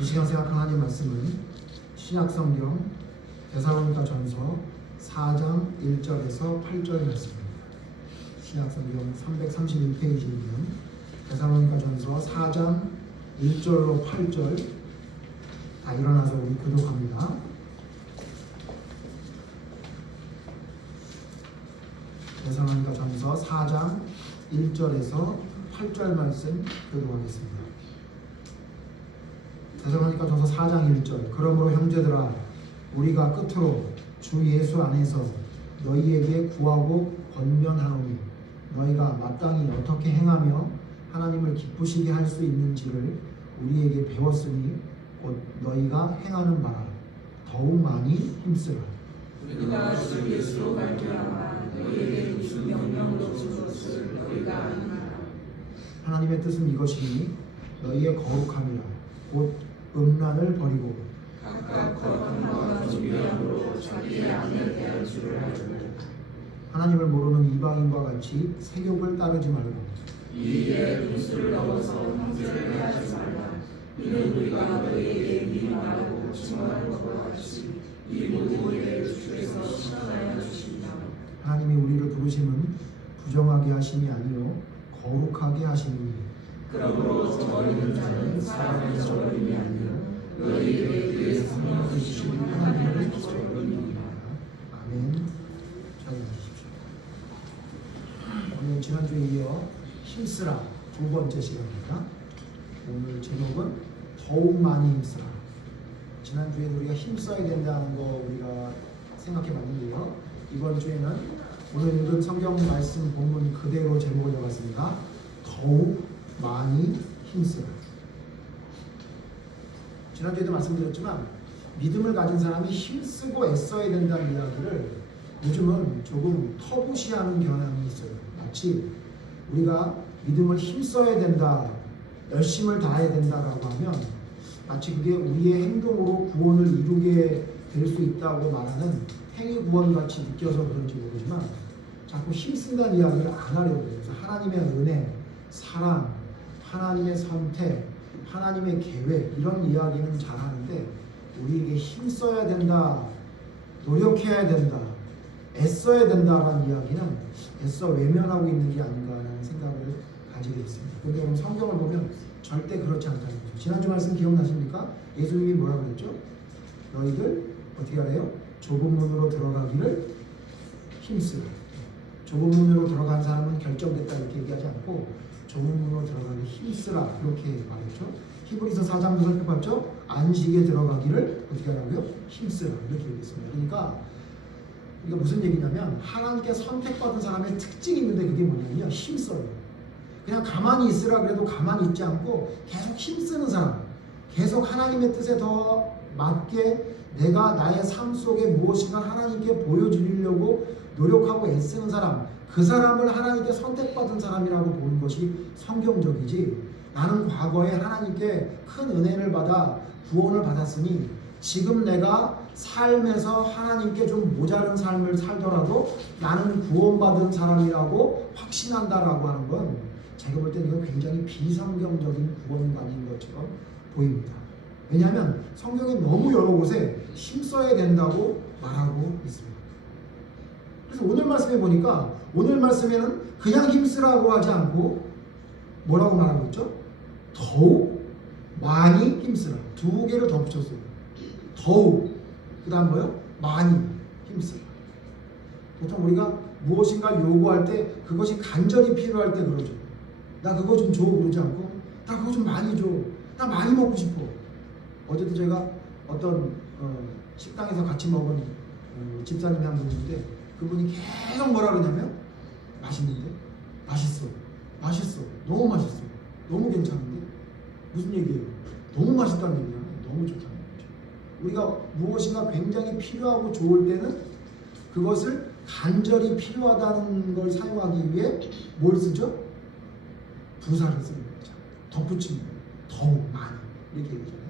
이 시간 생각할 하나님 말씀은 신약성경 데살로니가전서 4장 1절에서 8절 말씀입니다. 신약성경 331페이지이면 데살로니가전서 4장 1절로 8절 다 일어나서 우리 교독합니다. 데살로니가전서 4장 1절에서 8절 말씀 교독하겠습니다. 데살로니가전서 4장 1절 그러므로 형제들아 우리가 끝으로 주 예수 안에서 너희에게 구하고 권면하노니 너희가 마땅히 어떻게 행하며 하나님을 기쁘시게 할 수 있는지를 우리에게 배웠으니 곧 너희가 행하는 바라 더욱 많이 힘쓰라. 우리가 주 예수로 말미암아 너희에게 무슨 명령으로 준 것을 너희가 아느니라. 하나님의 뜻은 이것이니 너희의 거룩함이라 곧 음란을 버리고 각각 거룩함과 준비함으로 자기의 아내에 대한 줄을 알고 하나님을 모르는 이방인과 같이 세욕을 따르지 말고 이 일에 분수를 넘어서 형제를 해하지 말라. 이는 우리가 너희에게 미리 말하고 증언한 것과 같이 이 모든 일을 주께서 시원하여 주신다. 하나님이 우리를 부르심은 부정하게 하심이 아니요 거룩하게 하심이니 그러므로 저버리는 자는 사람을 저버림이 아니요 너희에게 그의 성령을 주신 하나님을 저버림이니라. 아멘. 자리해 주십시오. 오늘 지난주에 이어 힘쓰라 두 번째 시간입니다. 오늘 제목은 더욱 많이 힘쓰라. 지난주에 우리가 힘써야 된다는 거 우리가 생각해 봤는데요. 이번 주에는 오늘 읽은 성경 말씀 본문 그대로 제목을 적었습니다. 더욱 많이 힘쓰라. 지난주에도 말씀드렸지만 믿음을 가진 사람이 힘쓰고 애써야 된다는 이야기를 요즘은 조금 터부시하는 경향이 있어요. 마치 우리가 믿음을 힘써야 된다, 열심을 다해야 된다라고 하면 마치 그게 우리의 행동으로 구원을 이루게 될 수 있다고 말하는 행위 구원같이 느껴서 그런지 모르지만 자꾸 힘쓴다는 이야기를 안 하려고 해요. 그래서 하나님의 은혜, 사랑, 하나님의 선택, 하나님의 계획 이런 이야기는 잘하는데 우리에게 힘써야 된다, 노력해야 된다, 애써야 된다라는 이야기는 애써 외면하고 있는 게 아닌가라는 생각을 가지게 있습니다. 그런데 여러분 성경을 보면 절대 그렇지 않다는 거죠. 지난주 말씀 기억나십니까? 예수님이 뭐라고 그랬죠? 너희들 어떻게 하래요? 좁은 문으로 들어가기를 힘쓰라. 좁은 문으로 들어간 사람은 결정됐다 이렇게 얘기하지 않고 좁은 문으로 들어가기 힘쓰라 이렇게 말했죠. 히브리서 4장도 살펴봤죠. 안식에 들어가기를 어떻게 하라고요? 힘쓰라 이렇게 얘기했습니다. 그러니까 이게 무슨 얘기냐면 하나님께 선택받은 사람의 특징이 있는데 그게 뭐냐면요. 힘써요. 그냥 가만히 있으라 그래도 가만히 있지 않고 계속 힘쓰는 사람, 계속 하나님의 뜻에 더 맞게 내가 나의 삶 속에 무엇인가 하나님께 보여주려고 노력하고 애쓰는 사람, 그 사람을 하나님께 선택받은 사람이라고 보는 것이 성경적이지 나는 과거에 하나님께 큰 은혜를 받아 구원을 받았으니 지금 내가 삶에서 하나님께 좀 모자른 삶을 살더라도 나는 구원받은 사람이라고 확신한다라고 하는 건 제가 볼 때는 이건 굉장히 비성경적인 구원관인 것처럼 보입니다. 왜냐하면 성경에 너무 여러 곳에 힘써야 된다고 말하고 있습니다. 그래서 오늘 말씀에 보니까 오늘 말씀에는 그냥 힘쓰라고 하지 않고 뭐라고 말하고 있죠? 더욱 많이 힘쓰라. 두 개를 더 붙였어요. 더욱 그 다음 뭐요? 많이 힘쓰라. 보통 우리가 무엇인가 요구할 때 그것이 간절히 필요할 때 그러죠. 나 그거 좀 줘 그러지 않고 나 그거 좀 많이 줘. 나 많이 먹고 싶어. 어제도 제가 어떤 식당에서 같이 먹은 집사님이 한 분인데 그분이 계속 뭐라 그러냐면 맛있는데? 맛있어. 맛있어. 너무 맛있어. 너무 괜찮은데? 무슨 얘기예요? 너무 맛있다는 얘기잖아요. 너무 좋다는 거죠. 우리가 무엇인가 굉장히 필요하고 좋을 때는 그것을 간절히 필요하다는 걸 사용하기 위해 뭘 쓰죠? 부사를 쓰는 거죠. 덧붙이는 거예요. 더욱 많이 이렇게 얘기하잖아요.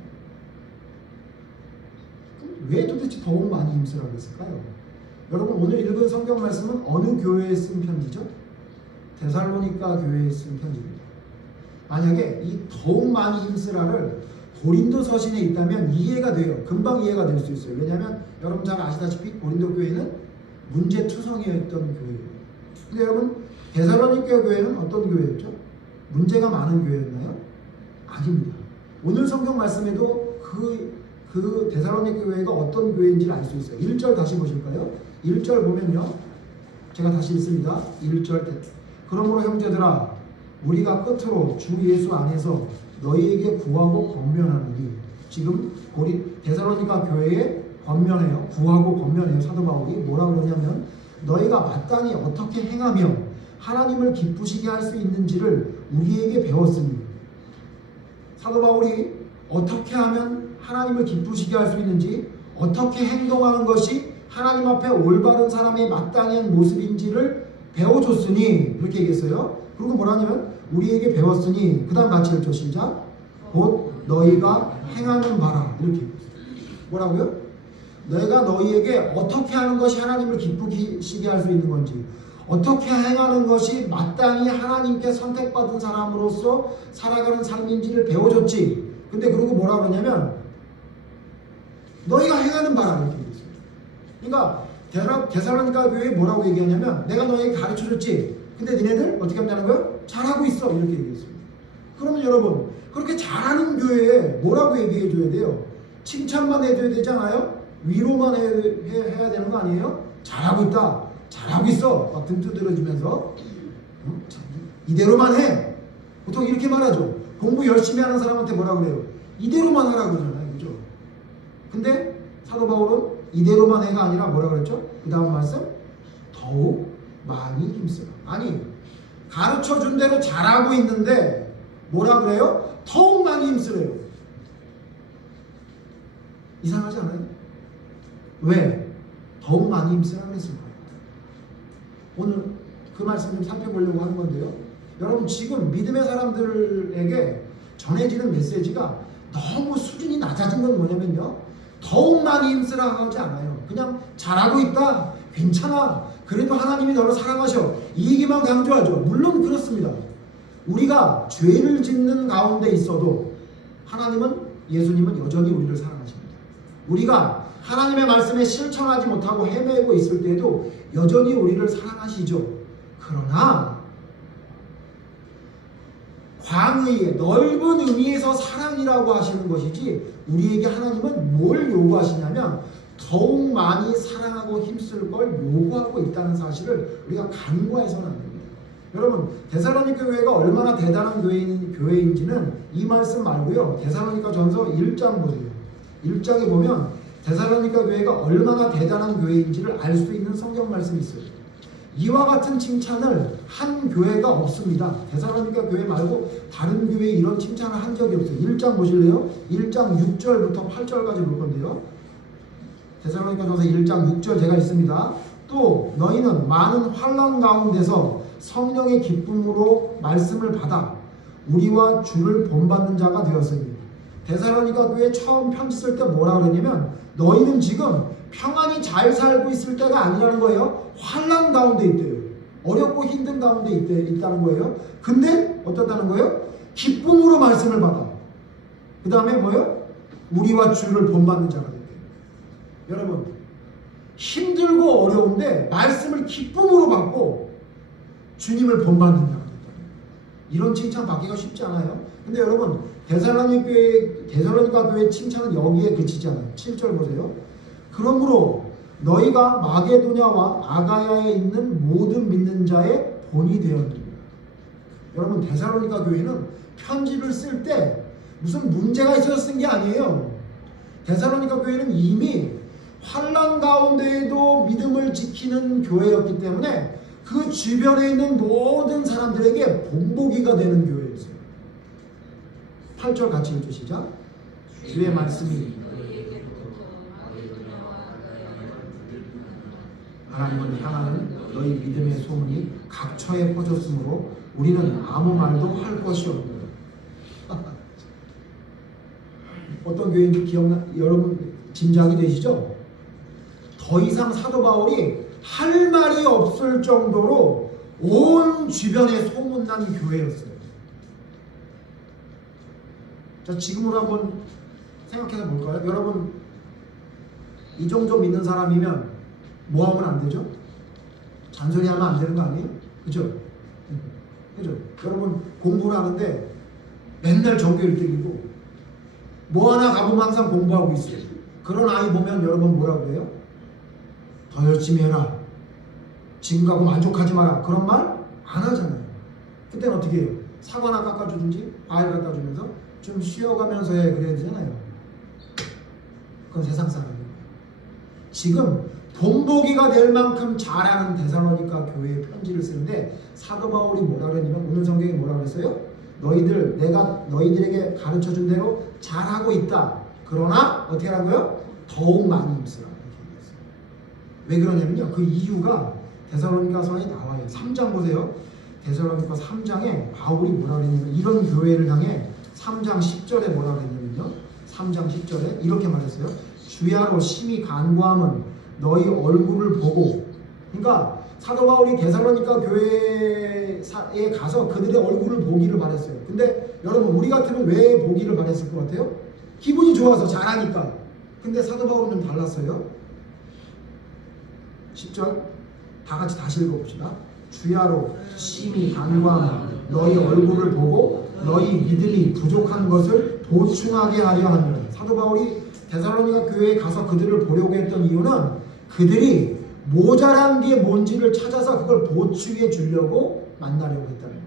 그럼 왜 도대체 더욱 많이 힘쓰라고 했을까요? 여러분 오늘 읽은 성경 말씀은 어느 교회에 쓴 편지죠? 데살로니가 교회에 쓴 편지입니다. 만약에 이 더욱 많이 힘쓰라를 고린도 서신에 있다면 이해가 돼요. 금방 이해가 될 수 있어요. 왜냐하면 여러분 잘 아시다시피 고린도 교회는 문제투성이었던 교회예요. 근데 여러분 데살로니가 교회는 어떤 교회였죠? 문제가 많은 교회였나요? 아닙니다. 오늘 성경 말씀에도 그 데살로니가 교회가 어떤 교회인지를 알 수 있어요. 1절 다시 보실까요? 1절 보면요. 제가 다시 읽습니다. 1절. 그러므로 형제들아 우리가 끝으로 주 예수 안에서 너희에게 구하고 권면하노니, 지금 데살로니가 교회에 권면해요. 구하고 권면해요. 사도 바울이 뭐라 그러냐면 너희가 마땅히 어떻게 행하며 하나님을 기쁘시게 할 수 있는지를 우리에게 배웠으니, 사도 바울이 어떻게 하면 하나님을 기쁘시게 할 수 있는지, 어떻게 행동하는 것이 하나님 앞에 올바른 사람의 마땅히 한 모습인지를 배워줬으니, 이렇게 얘기했어요. 그리고 뭐라냐면 우리에게 배웠으니, 그 다음 같이 읽죠. 시작. 곧 너희가 행하는 바라. 이렇게 얘기했어요. 뭐라고요? 내가 너희에게 어떻게 하는 것이 하나님을 기쁘시게 할 수 있는 건지, 어떻게 행하는 것이 마땅히 하나님께 선택받은 사람으로서 살아가는 삶인지를 배워줬지. 근데 그러고 뭐라 그러냐면 너희가 행하는 바라. 이렇게 얘기했어요. 그러니까 데살로니가 교회에 뭐라고 얘기하냐면 내가 너희에게 가르쳐줬지. 근데 니네들 어떻게 한다는 거예요? 잘하고 있어. 이렇게 얘기했어요. 그러면 여러분 그렇게 잘하는 교회에 뭐라고 얘기해 줘야 돼요? 칭찬만 해줘야 되잖아요? 위로만 해야 되는 거 아니에요? 잘하고 있다. 잘하고 있어. 막 등 두드려주면서 이대로만 해. 보통 이렇게 말하죠. 공부 열심히 하는 사람한테 뭐라 그래요? 이대로만 하라고 그러잖아요. 그죠? 근데 사도 바울은 이대로만 해가 아니라 뭐라 그랬죠? 그 다음 말씀? 더욱 많이 힘쓰라. 아니 가르쳐준 대로 잘하고 있는데 뭐라 그래요? 더욱 많이 힘쓰래요. 이상하지 않아요? 왜? 더욱 많이 힘쓰라 그랬을까요? 오늘 그 말씀 좀 살펴보려고 하는 건데요. 여러분 지금 믿음의 사람들에게 전해지는 메시지가 너무 수준이 낮아진 건 뭐냐면요. 더욱 많이 힘쓰라 하지 않아요. 그냥 잘하고 있다. 괜찮아. 그래도 하나님이 너를 사랑하셔. 이 얘기만 강조하죠. 물론 그렇습니다. 우리가 죄를 짓는 가운데 있어도 예수님은 여전히 우리를 사랑하십니다. 우리가 하나님의 말씀에 실천하지 못하고 헤매고 있을 때에도 여전히 우리를 사랑하시죠. 그러나 광의의 넓은 의미에서 사랑이라고 하시는 것이지, 우리에게 하나님은 뭘 요구하시냐면 더욱 많이 사랑하고 힘쓸 걸 요구하고 있다는 사실을 우리가 간과해서는 안 됩니다. 여러분 데살로니가 교회가 얼마나 대단한 교회인지는 이 말씀 말고요. 데살로니가 전서 1장 보세요. 1장에 보면 데살로니가 교회가 얼마나 대단한 교회인지를 알 수 있는 성경 말씀이 있어요. 이와 같은 칭찬을 한 교회가 없습니다. 데살로니가 교회 말고 다른 교회에 이런 칭찬을 한 적이 없어요. 1장 보실래요? 1장 6절부터 8절까지 볼 건데요. 데살로니가 전서 1장 6절 제가 있습니다. 또 너희는 많은 환난 가운데서 성령의 기쁨으로 말씀을 받아 우리와 주를 본받는 자가 되었으니, 데살로니가 교회 처음 편지 쓸 때 뭐라 그러냐면 너희는 지금 평안히 잘 살고 있을 때가 아니라는 거예요. 환난 가운데 있대요. 어렵고 힘든 가운데 있다는 거예요. 근데 어떻다는 거예요? 기쁨으로 말씀을 받아. 그 다음에 뭐예요? 우리와 주를 본받는 자가 됐대요. 여러분 힘들고 어려운데 말씀을 기쁨으로 받고 주님을 본받는 자가 됐다. 이런 칭찬 받기가 쉽지 않아요. 근데 여러분 데살로니가 교회 칭찬은 여기에 그치지 않아요. 7절 보세요. 그러므로 너희가 마게도냐와 아가야에 있는 모든 믿는 자의 본이 되었느니라. 여러분 데살로니가 교회는 편지를 쓸 때 무슨 문제가 있어서 쓴 게 아니에요. 데살로니가 교회는 이미 환난 가운데에도 믿음을 지키는 교회였기 때문에 그 주변에 있는 모든 사람들에게 본보기가 되는 교회였어요. 8절 같이 읽으시죠. 주의 말씀이 하나님을 향하는 너희 믿음의 소문이 각처에 퍼졌으므로 우리는 아무 말도 할 것이 없노라. 어떤 교회인지 여러분 짐작이 되시죠? 더 이상 사도 바울이 할 말이 없을 정도로 온 주변에 소문난 교회였어요. 자, 지금으로 한번 생각해서 볼까요? 여러분, 이 정도 믿는 사람이면 뭐 하면 안 되죠? 잔소리하면 안 되는 거 아니에요? 그죠? 그죠? 여러분, 공부를 하는데 맨날 전교 1등이고 뭐 하나 가보면 항상 공부하고 있어요. 그런 아이 보면 여러분 뭐라고 그래요? 더 열심히 해라. 지금 가고 만족하지 마라. 그런 말 안 하잖아요. 그때는 어떻게 해요? 사과나 깎아주든지 과일 갖다 주면서 좀 쉬어가면서 해. 그래야 되잖아요. 그건 세상 사람이에요. 지금 본보기가 될 만큼 잘하는 데살로니가 교회에 편지를 쓰는데 사도 바울이 뭐라 그랬냐면 오늘 성경에 뭐라 그랬어요? 내가 너희들에게 가르쳐준 대로 잘하고 있다. 그러나 어떻게 하라고요? 더욱 많이 힘쓰라. 이렇게 얘기했어요. 왜 그러냐면요. 그 이유가 데살로니가서에 나와요. 3장 보세요. 데살로니가 3장에 바울이 뭐라 그랬냐면 이런 교회를 향해 3장 10절에 뭐라 그랬냐면요. 3장 10절에 이렇게 말했어요. 주야로 심히 간구함은 너희 얼굴을 보고, 그러니까 사도 바울이 데살로니가 교회에 가서 그들의 얼굴을 보기를 바랬어요. 근데 여러분, 우리 같으면 왜 보기를 바랬을 것 같아요? 기분이 좋아서 잘하니까. 근데 사도 바울은 좀 달랐어요. 10절 다 같이 다시 읽어봅시다. 주야로 심히 간구하며 너희 얼굴을 보고 너희 믿음이 부족한 것을 보충하게 하려 하느라. 사도 바울이 데살로니가 교회에 가서 그들을 보려고 했던 이유는 그들이 모자란 게 뭔지를 찾아서 그걸 보충해 주려고 만나려고 했다는 거예요.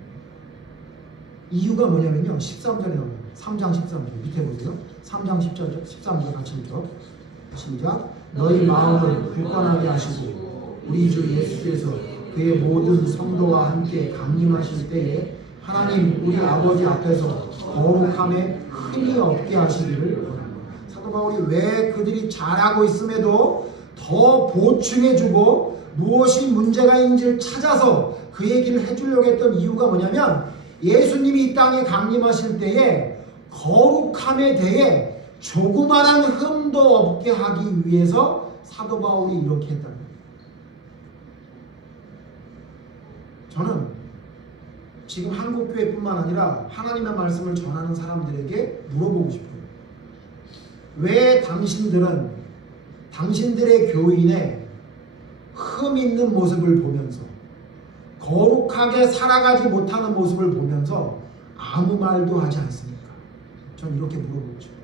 이유가 뭐냐면요. 13절에 나와요. 3장 13절 밑에 보세요. 3장 10절 13절 같이 읽죠. 시작. 너희 마음을 굳건하게 하시고 우리 주 예수께서 그의 모든 성도와 함께 강림하실 때에 하나님 우리 아버지 앞에서 거룩함에 흠이 없게 하시기를 원합니다. 사도 바울이 왜 그들이 잘하고 있음에도 더 보충해주고 무엇이 문제가 있는지를 찾아서 그 얘기를 해주려고 했던 이유가 뭐냐면 예수님이 이 땅에 강림하실 때에 거룩함에 대해 조그마한 흠도 없게 하기 위해서 사도 바울이 이렇게 했다는 거예요. 저는 지금 한국교회뿐만 아니라 하나님의 말씀을 전하는 사람들에게 물어보고 싶어요. 왜 당신들은 당신들의 교인의 흠 있는 모습을 보면서 거룩하게 살아가지 못하는 모습을 보면서 아무 말도 하지 않습니까? 전 이렇게 물어보고 싶어요.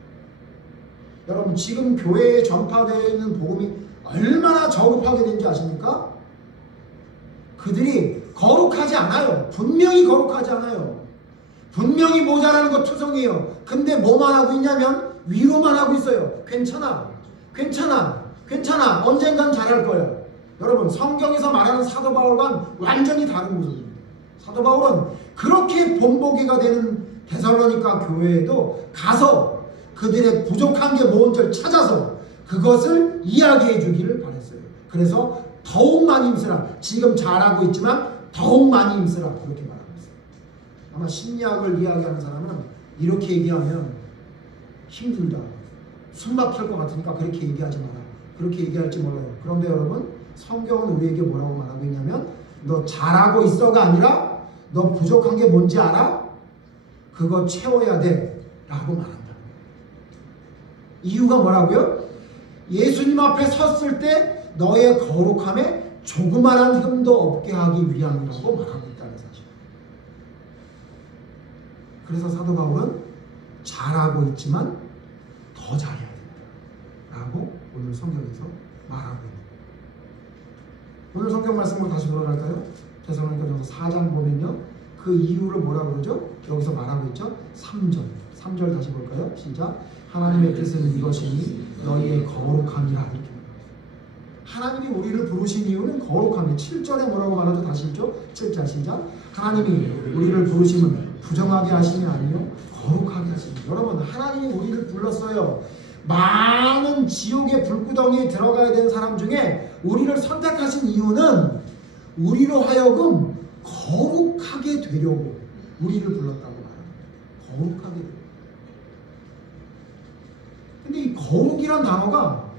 여러분, 지금 교회에 전파되어 있는 복음이 얼마나 저급하게 된지 아십니까? 그들이 거룩하지 않아요. 분명히 거룩하지 않아요. 분명히 모자라는 거 투성이에요. 근데 뭐만 하고 있냐면 위로만 하고 있어요. 괜찮아. 언젠간 잘할 거야. 여러분, 성경에서 말하는 사도 바울과는 완전히 다른 모습입니다. 사도 바울은 그렇게 본보기가 되는 데살로니가 교회에도 가서 그들의 부족한 게 뭔지를 찾아서 그것을 이야기해 주기를 바랬어요. 그래서 더욱 많이 힘쓰라. 지금 잘하고 있지만 더욱 많이 힘쓰라. 그렇게 말하고 있어요. 아마 심리학을 이야기하는 사람은 이렇게 얘기하면 힘들다, 숨 막힐 것 같으니까 그렇게 얘기하지 마라. 그렇게 얘기할지 몰라요. 그런데 여러분, 성경은 우리에게 뭐라고 말하고 있냐면 너 잘하고 있어가 아니라 너 부족한 게 뭔지 알아? 그거 채워야 돼 라고 말한다. 이유가 뭐라고요? 예수님 앞에 섰을 때 너의 거룩함에 조그마한 흠도 없게 하기 위함이라고 말하고 있다는 사실. 그래서 사도 바울은 잘하고 있지만 더 잘해야 된다 라고 오늘 성경에서 말하고 있습니다. 오늘 성경 말씀으로 다시 돌아갈까요? 데살로니가전서 4장 보면요, 그 이유를 뭐라고 그러죠? 여기서 말하고 있죠. 3절 다시 볼까요? 시작. 하나님의 뜻은 이것이니 너희의 거룩함이라. 이렇게. 하나님이 우리를 부르신 이유는 거룩함이에요. 7절에 뭐라고 말하죠? 다시 읽죠. 7절 시작. 하나님이 우리를 부르심은 부정하게 하심이 아니요 거룩하게 하십니다. 여러분, 하나님이 우리를 불렀어요. 많은 지옥의 불구덩이에 들어가야 되는 사람 중에 우리를 선택하신 이유는 우리로 하여금 거룩하게 되려고 우리를 불렀다고 말합니다. 거룩하게 되려고. 근데 이 거룩이란 단어가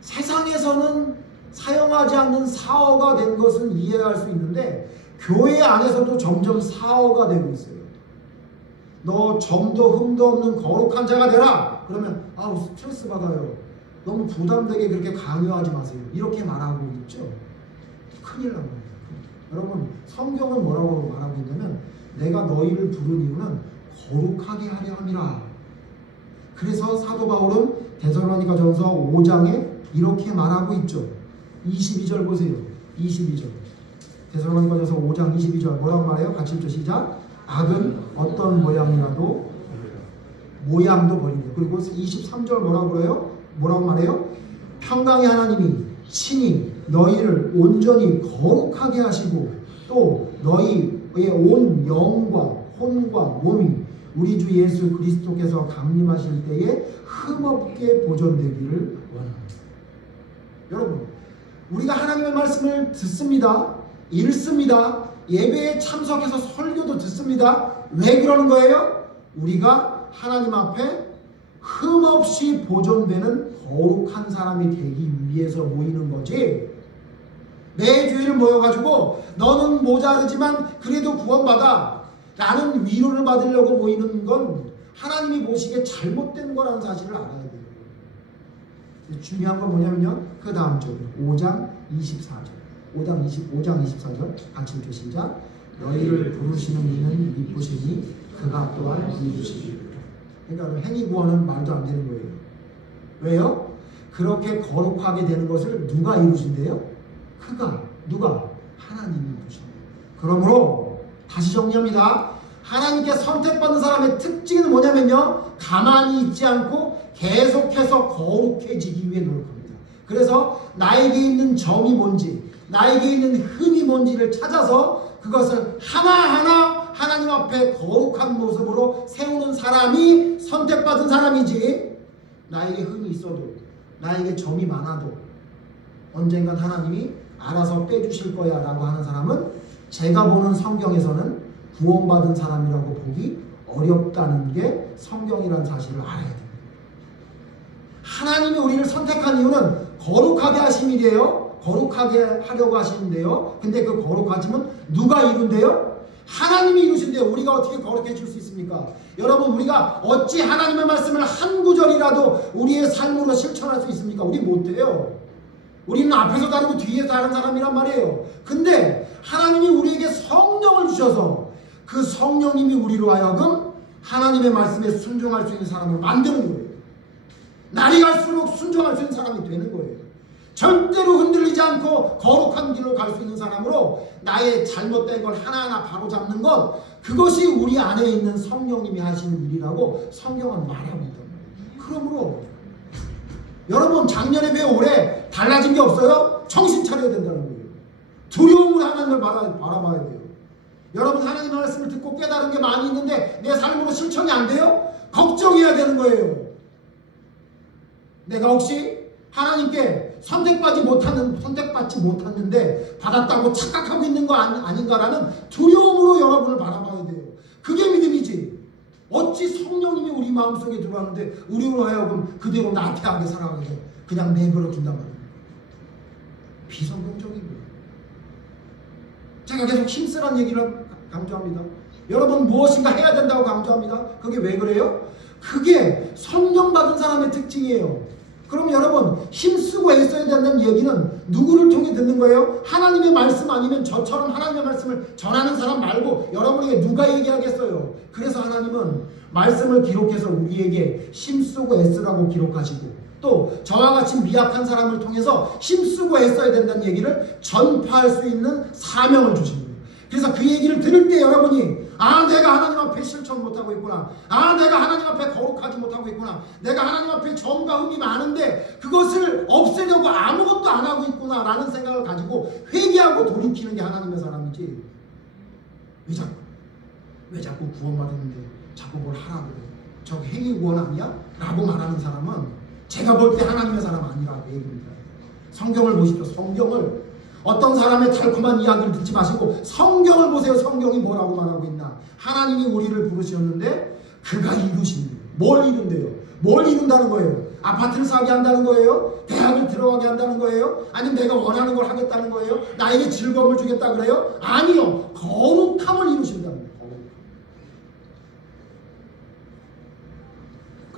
세상에서는 사용하지 않는 사어가 된 것은 이해할 수 있는데 교회 안에서도 점점 사어가 되고 있어요. 너 점도 흠도 없는 거룩한 자가 되라. 그러면 아우 스트레스 받아요. 너무 부담되게 그렇게 강요하지 마세요. 이렇게 말하고 있죠. 큰일 납니다. 여러분 성경은 뭐라고 말하고 있냐면 내가 너희를 부른 이유는 거룩하게 하려 함이라. 그래서 사도 바울은 데살로니가전서 5장에 이렇게 말하고 있죠. 22절 보세요. 22절. 데살로니가전서 5장 22절 뭐라고 말해요? 같이 읽죠. 시작. 악은 어떤 모양도 버리고. 그리고 23절 뭐라고 그래요? 뭐라고 말해요? 평강의 하나님이 친히 너희를 온전히 거룩하게 하시고 또 너희의 온 영과 혼과 몸이 우리 주 예수 그리스도께서 강림하실 때에 흠없게 보존되기를 원합니다. 여러분 우리가 하나님의 말씀을 듣습니다. 읽습니다. 예배에 참석해서 설교도 듣습니다. 왜 그러는 거예요? 우리가 하나님 앞에 흠없이 보존되는 거룩한 사람이 되기 위해서 모이는 거지. 매주일 모여가지고 너는 모자르지만 그래도 구원받아 라는 위로를 받으려고 모이는 건 하나님이 보시기에 잘못된 거라는 사실을 알아야 돼요. 중요한 건 뭐냐면요, 그 다음 절 5장 24절 같이 읽죠. 시작. 너희를 부르시는 이는 미쁘시니 그가 또한 미쁘시니. 그러니까 행위 구원은 말도 안 되는 거예요. 왜요? 그렇게 거룩하게 되는 것을 누가 이루신대요? 누가? 하나님이 이루신대요. 그러므로 다시 정리합니다. 하나님께 선택받은 사람의 특징은 뭐냐면요, 가만히 있지 않고 계속해서 거룩해지기 위해 노력합니다. 그래서 나에게 있는 점이 뭔지, 나에게 있는 흠이 뭔지를 찾아서 그것을 하나하나 하나님 앞에 거룩한 모습으로 세우는 사람이 선택받은 사람이지, 나에게 흠이 있어도 나에게 점이 많아도 언젠간 하나님이 알아서 빼주실 거야 라고 하는 사람은 제가 보는 성경에서는 구원받은 사람이라고 보기 어렵다는 게 성경이라는 사실을 알아야 됩니다. 하나님이 우리를 선택한 이유는 거룩하게 하심이래요. 거룩하게 하려고 하시는데요. 근데 그 거룩하심은 누가 이룬대요? 하나님이 이루신대요. 우리가 어떻게 거룩해질 수 있습니까? 여러분, 우리가 어찌 하나님의 말씀을 한 구절이라도 우리의 삶으로 실천할 수 있습니까? 우리 못해요. 우리는 앞에서 다르고 뒤에서 다른 사람이란 말이에요. 근데 하나님이 우리에게 성령을 주셔서 그 성령님이 우리로 하여금 하나님의 말씀에 순종할 수 있는 사람을 만드는 거예요. 날이 갈수록 순종할 수 있는 사람이 되는 거예요. 절대로 흔들리지 않고 거룩한 길로 갈 수 있는 사람으로 나의 잘못된 걸 하나하나 바로잡는 것, 그것이 우리 안에 있는 성령님이 하시는 일이라고 성경은 말하고 있단 말이에요. 그러므로 여러분, 작년에 비해 올해 달라진 게 없어요? 정신 차려야 된다는 거예요. 두려움으로 하나님을 바라봐야 돼요. 여러분, 하나님의 말씀을 듣고 깨달은 게 많이 있는데 내 삶으로 실천이 안 돼요? 걱정해야 되는 거예요. 내가 혹시 하나님께 선택받지 못했는데 받았다고 착각하고 있는 거 아닌가라는 두려움으로 여러분을 바라봐야 돼요. 그게 믿음이지. 어찌 성령님이 우리 마음속에 들어왔는데 우리로 하여금 그대로 나태하게 살아가게 그냥 내버려 둔단 말이에요. 비성경적이고요. 제가 계속 힘쓰란 얘기를 강조합니다. 여러분, 무엇인가 해야 된다고 강조합니다. 그게 왜 그래요? 그게 성령 받은 사람의 특징이에요. 그럼 여러분, 힘쓰고 애써야 된다는 얘기는 누구를 통해 듣는 거예요? 하나님의 말씀 아니면 저처럼 하나님의 말씀을 전하는 사람 말고 여러분에게 누가 얘기하겠어요? 그래서 하나님은 말씀을 기록해서 우리에게 힘쓰고 애쓰라고 기록하시고, 또 저와 같이 미약한 사람을 통해서 힘쓰고 애써야 된다는 얘기를 전파할 수 있는 사명을 주신 거예요. 그래서 그 얘기를 들을 때 여러분이, 아, 내가 하나님 앞에 실천 못하고 있구나. 아, 내가 하나님 앞에 거룩하지 못하고 있구나. 내가 하나님 앞에 점과 흠이 많은데 그것을 없애려고 아무것도 안 하고 있구나 라는 생각을 가지고 회개하고 돌이키는 게 하나님의 사람이지, 왜 자꾸 구원받았는데 자꾸 뭘 하라고 그래. 저거 행위 구원 아니야? 라고 말하는 사람은 제가 볼 때 하나님의 사람 아니라고 얘기합니다. 성경을 보십시오. 성경을. 어떤 사람의 달콤한 이야기를 듣지 마시고 성경을 보세요. 성경이 뭐라고 말하고 있나. 하나님이 우리를 부르셨는데 그가 이루십니다. 뭘 이룬대요? 뭘 이룬다는 거예요? 아파트를 사게 한다는 거예요? 대학을 들어가게 한다는 거예요? 아니면 내가 원하는 걸 하겠다는 거예요? 나에게 즐거움을 주겠다 그래요? 아니요. 거룩함을 이루신다는 거예요.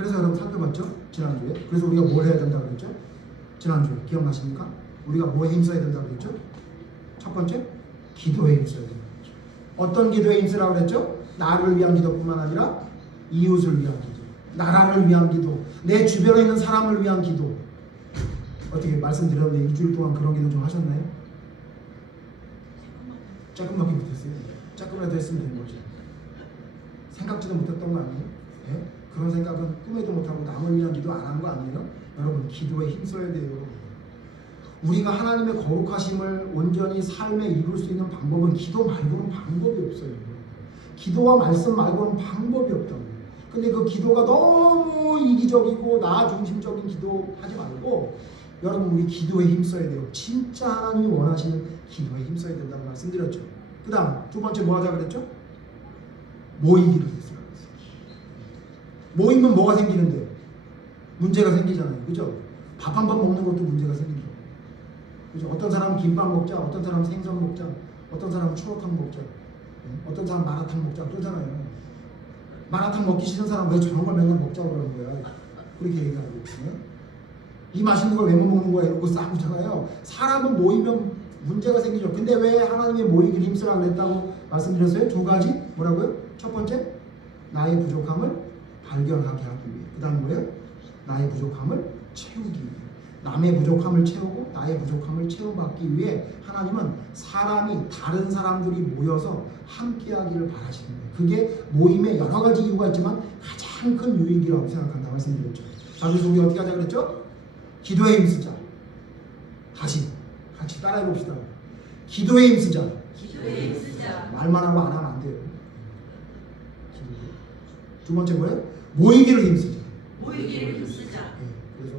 그래서 여러분 살펴봤죠? 지난주에. 그래서 우리가 뭘 해야 된다고 그랬죠? 지난주에 기억나십니까? 우리가 뭐에 힘써야 된다고 그랬죠? 첫 번째, 기도에 힘써야 된다고 그랬죠. 어떤 기도에 힘쓰라고 그랬죠? 나를 위한 기도뿐만 아니라 이웃을 위한 기도, 나라를 위한 기도, 내 주변에 있는 사람을 위한 기도. 어떻게 말씀드렸는데 일주일 동안 그런 기도 좀 하셨나요? 조금밖에 못했어요. 조금이라도 했으면 되는 거죠. 생각지도 못했던 거 아니에요? 예? 그런 생각은 꿈에도 못하고 남을 위한 기도 안 한 거 아니에요? 여러분 기도에 힘써야 돼요. 우리가 하나님의 거룩하심을 온전히 삶에 이룰 수 있는 방법은 기도 말고는 방법이 없어요. 기도와 말씀 말고는 방법이 없다고. 근데 그 기도가 너무 이기적이고 나 중심적인 기도 하지 말고 여러분 우리 기도에 힘써야 돼요. 진짜 하나님이 원하시는 기도에 힘써야 된다고 말씀드렸죠. 그 다음 두 번째 뭐 하자 그랬죠? 모이기를 했어요. 모이면 뭐가 생기는데? 문제가 생기잖아요. 그죠? 밥 한 번 먹는 것도 문제가 생긴다. 그죠? 어떤 사람은 김밥 먹자, 어떤 사람은 생선 먹자, 어떤 사람은 추어탕 먹자, 어떤 사람은 마라탕 먹자 그러잖아요. 마라탕 먹기 싫은 사람 왜 저런 걸 맨날 먹자고 그러는 거야. 그렇게 얘기하고 있거든요. 이 맛있는 걸 왜 못 먹는 거야 이러고 싸우잖아요. 사람은 모이면 문제가 생기죠. 근데 왜 하나님의 모이기를 힘쓰라고 그랬다고 말씀드렸어요? 두 가지 뭐라고요? 첫 번째, 나의 부족함을 발견하게 하기 위해. 그 다음 뭐예요? 나의 부족함을 채우기 위해. 남의 부족함을 채우고 나의 부족함을 채워받기 위해 하나님은 사람이 다른 사람들이 모여서 함께하기를 바라시는 거예요. 그게 모임에 여러 가지 이유가 있지만 가장 큰 유익이라고 생각한다 말씀드렸죠. 자, 그래서 우리 어떻게 하자 그랬죠? 기도에 힘쓰자. 다시 같이 따라해 봅시다. 기도에 힘쓰자. 기도에 힘쓰자. 말만 하고 안 하면 안 돼요. 두 번째 뭐예요? 모이기를 힘쓰자. 모이기를 힘쓰자. 네, 그래서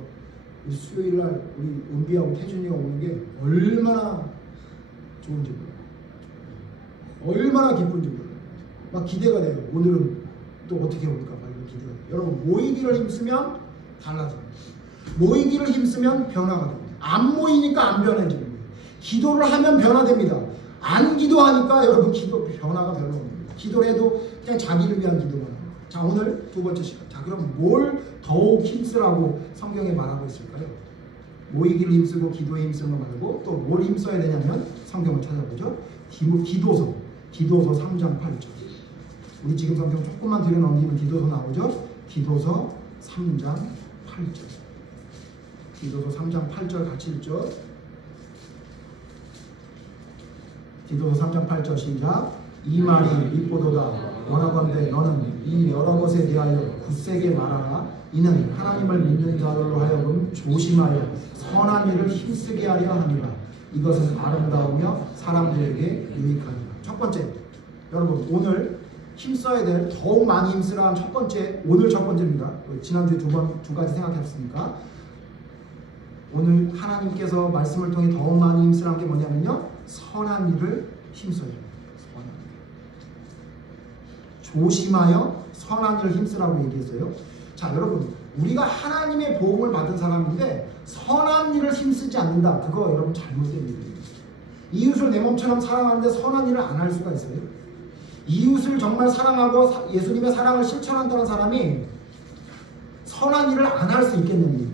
우리 수요일 날 우리 은비하고 태준이가 오는 게 얼마나 좋은지 몰라요. 얼마나 기쁜지 몰라요. 막 기대가 돼요. 오늘은 또 어떻게 올까 막 이런 기대가 돼요. 여러분 모이기를 힘쓰면 달라집니다. 모이기를 힘쓰면 변화가 됩니다. 안 모이니까 안 변해지는 거예요. 기도를 하면 변화됩니다. 안 기도하니까 여러분 기도 변화가 별로 없습니다. 기도를 해도 그냥 자기를 위한 기도만 합니다. 자, 오늘 두 번째 시간. 자, 그럼 뭘 더욱 힘쓰라고 성경에 말하고 있을까요? 모이기를 힘쓰고 기도에 힘쓰는 거 말고 또 뭘 힘써야 되냐면 성경을 찾아보죠. 디도서 3장 8절. 우리 지금 성경 조금만 들여넘기면 디도서 나오죠. 디도서 3장 8절. 디도서 3장 8절 같이 읽죠. 디도서 3장 8절 시작. 이 말이 이보도다. 원하건대 너는 이 여러 것에 대하여 굳세게 말하라. 이는 하나님을 믿는 자들로 하여금 조심하여 선한 일을 힘쓰게 하려 함이라. 이것은 아름다우며 사람들에게 유익하니라. 첫 번째, 여러분 오늘 힘써야 될 더욱 많이 힘쓰라 한 첫 번째, 오늘 첫 번째입니다. 지난주에 두 가지 생각했습니까? 오늘 하나님께서 말씀을 통해 더욱 많이 힘쓰라는 게 뭐냐면요, 선한 일을 힘써야 됩니다. 조심하여 선한 일을 힘쓰라고 얘기했어요. 자, 여러분 우리가 하나님의 보험을 받은 사람인데 선한 일을 힘쓰지 않는다. 그거 여러분 잘못된 일이에요. 이웃을 내 몸처럼 사랑하는데 선한 일을 안 할 수가 있어요? 이웃을 정말 사랑하고 예수님의 사랑을 실천한다는 사람이 선한 일을 안 할 수 있겠는 일이에요.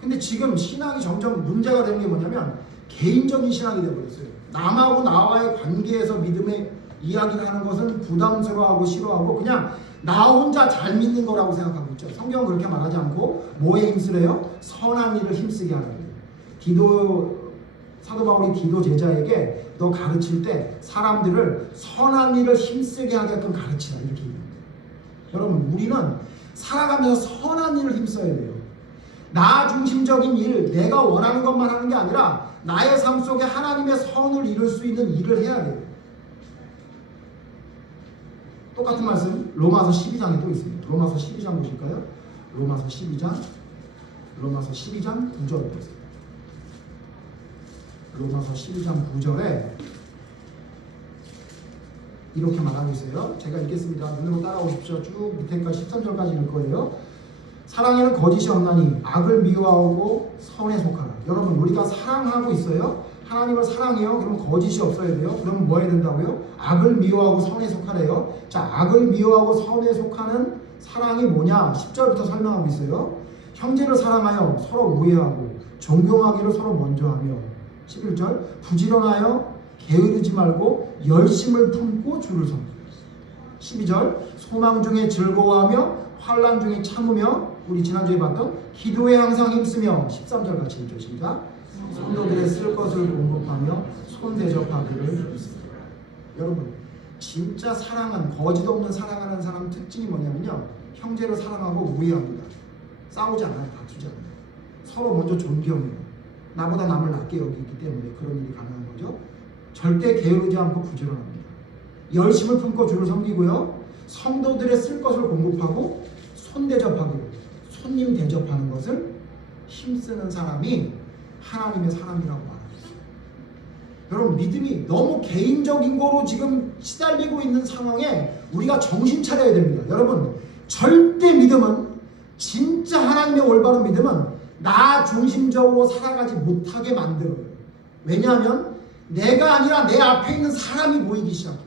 근데 지금 신앙이 점점 문제가 되는 게 뭐냐면 개인적인 신앙이 되어버렸어요. 남하고 나와의 관계에서 믿음의 이야기를 하는 것은 부담스러워하고 싫어하고 그냥 나 혼자 잘 믿는 거라고 생각하고 있죠. 성경은 그렇게 말하지 않고 뭐에 힘쓰래요? 선한 일을 힘쓰게 하는 거예요. 사도 바울이 디도 제자에게 너 가르칠 때 사람들을 선한 일을 힘쓰게 하게끔 가르치라 이렇게 얘기합니다. 여러분 우리는 살아가면서 선한 일을 힘써야 돼요. 나 중심적인 일, 내가 원하는 것만 하는 게 아니라 나의 삶 속에 하나님의 선을 이룰 수 있는 일을 해야 돼요. 똑같은 말씀 로마서 12장에 또 있습니다. 로마서 12장 보실까요? 로마서 12장 9절 보겠습니다. 로마서 12장 9절에 이렇게 말하고 있어요. 제가 읽겠습니다. 눈으로 따라오십시오. 쭉 밑에까지 13절까지 읽을 거예요. 사랑에는 거짓이 없나니 악을 미워하고 선에 속하라. 여러분 우리가 사랑하고 있어요. 하나님을 사랑해요. 그럼 거짓이 없어야 돼요. 그러면 뭐 해야 된다고요? 악을 미워하고 선에 속하래요. 자, 악을 미워하고 선에 속하는 사랑이 뭐냐? 10절부터 설명하고 있어요. 형제를 사랑하여 서로 우애하고 존경하기를 서로 먼저 하며 11절 부지런하여 게으르지 말고 열심을 품고 주를 섬기고 12절 소망 중에 즐거워하며 환난 중에 참으며 우리 지난주에 봤던 기도에 항상 힘쓰며 13절 같이 읽죠. 시작. 성도들의 쓸 것을 공급하며 손 대접하기를. 여러분 진짜 사랑은 거짓 없는 사랑하는 사람 특징이 뭐냐면요, 형제를 사랑하고 우애합니다. 싸우지 않아요. 다투지 않아요. 서로 먼저 존경해요. 나보다 남을 낮게 여기기 때문에 그런 일이 가능한 거죠. 절대 게으르지 않고 부지런합니다. 열심을 품고 주를 섬기고요. 성도들의 쓸 것을 공급하고 손 대접하고 손님 대접하는 것을 힘쓰는 사람이 하나님의 사람이라고 말합니다. 여러분 믿음이 너무 개인적인 거로 지금 시달리고 있는 상황에 우리가 정신 차려야 됩니다. 여러분 절대 믿음은, 진짜 하나님의 올바른 믿음은 나 중심적으로 살아가지 못하게 만들어요. 왜냐하면 내가 아니라 내 앞에 있는 사람이 보이기 시작해요.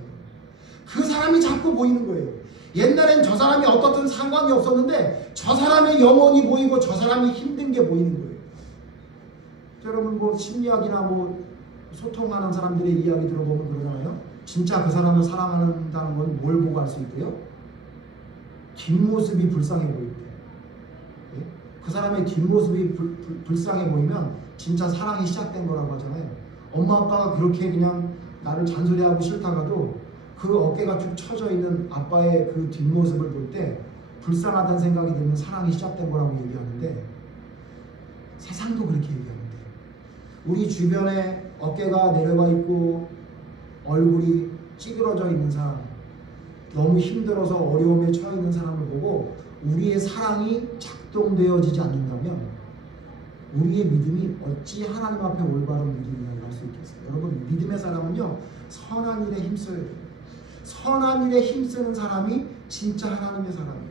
그 사람이 자꾸 보이는 거예요. 옛날엔 저 사람이 어떻든 상관이 없었는데 저 사람의 영혼이 보이고 저 사람이 힘든 게 보이는 거예요. 여러분 뭐 심리학이나 뭐 소통하는 사람들의 이야기 들어보면 그러잖아요. 진짜 그 사람을 사랑한다는 건 뭘 보고 알 수 있대요? 뒷모습이 불쌍해 보일 때. 그 사람의 뒷모습이 불쌍해 보이면 진짜 사랑이 시작된 거라고 하잖아요. 엄마 아빠가 그렇게 그냥 나를 잔소리하고 싫다가도 그 어깨가 쭉 처져 있는 아빠의 그 뒷모습을 볼 때 불쌍하다는 생각이 들면 사랑이 시작된 거라고 얘기하는데, 세상도 그렇게 얘기하는데 우리 주변에 어깨가 내려가 있고 얼굴이 찌그러져 있는 사람, 너무 힘들어서 어려움에 처해 있는 사람을 보고 우리의 사랑이 작동되어지지 않는다면 우리의 믿음이 어찌 하나님 앞에 올바른 믿음이라고 할 수 있겠어요? 여러분 믿음의 사람은요 선한 일에 힘써야 돼요. 선한 일에 힘쓰는 사람이 진짜 하나님의 사람이에요.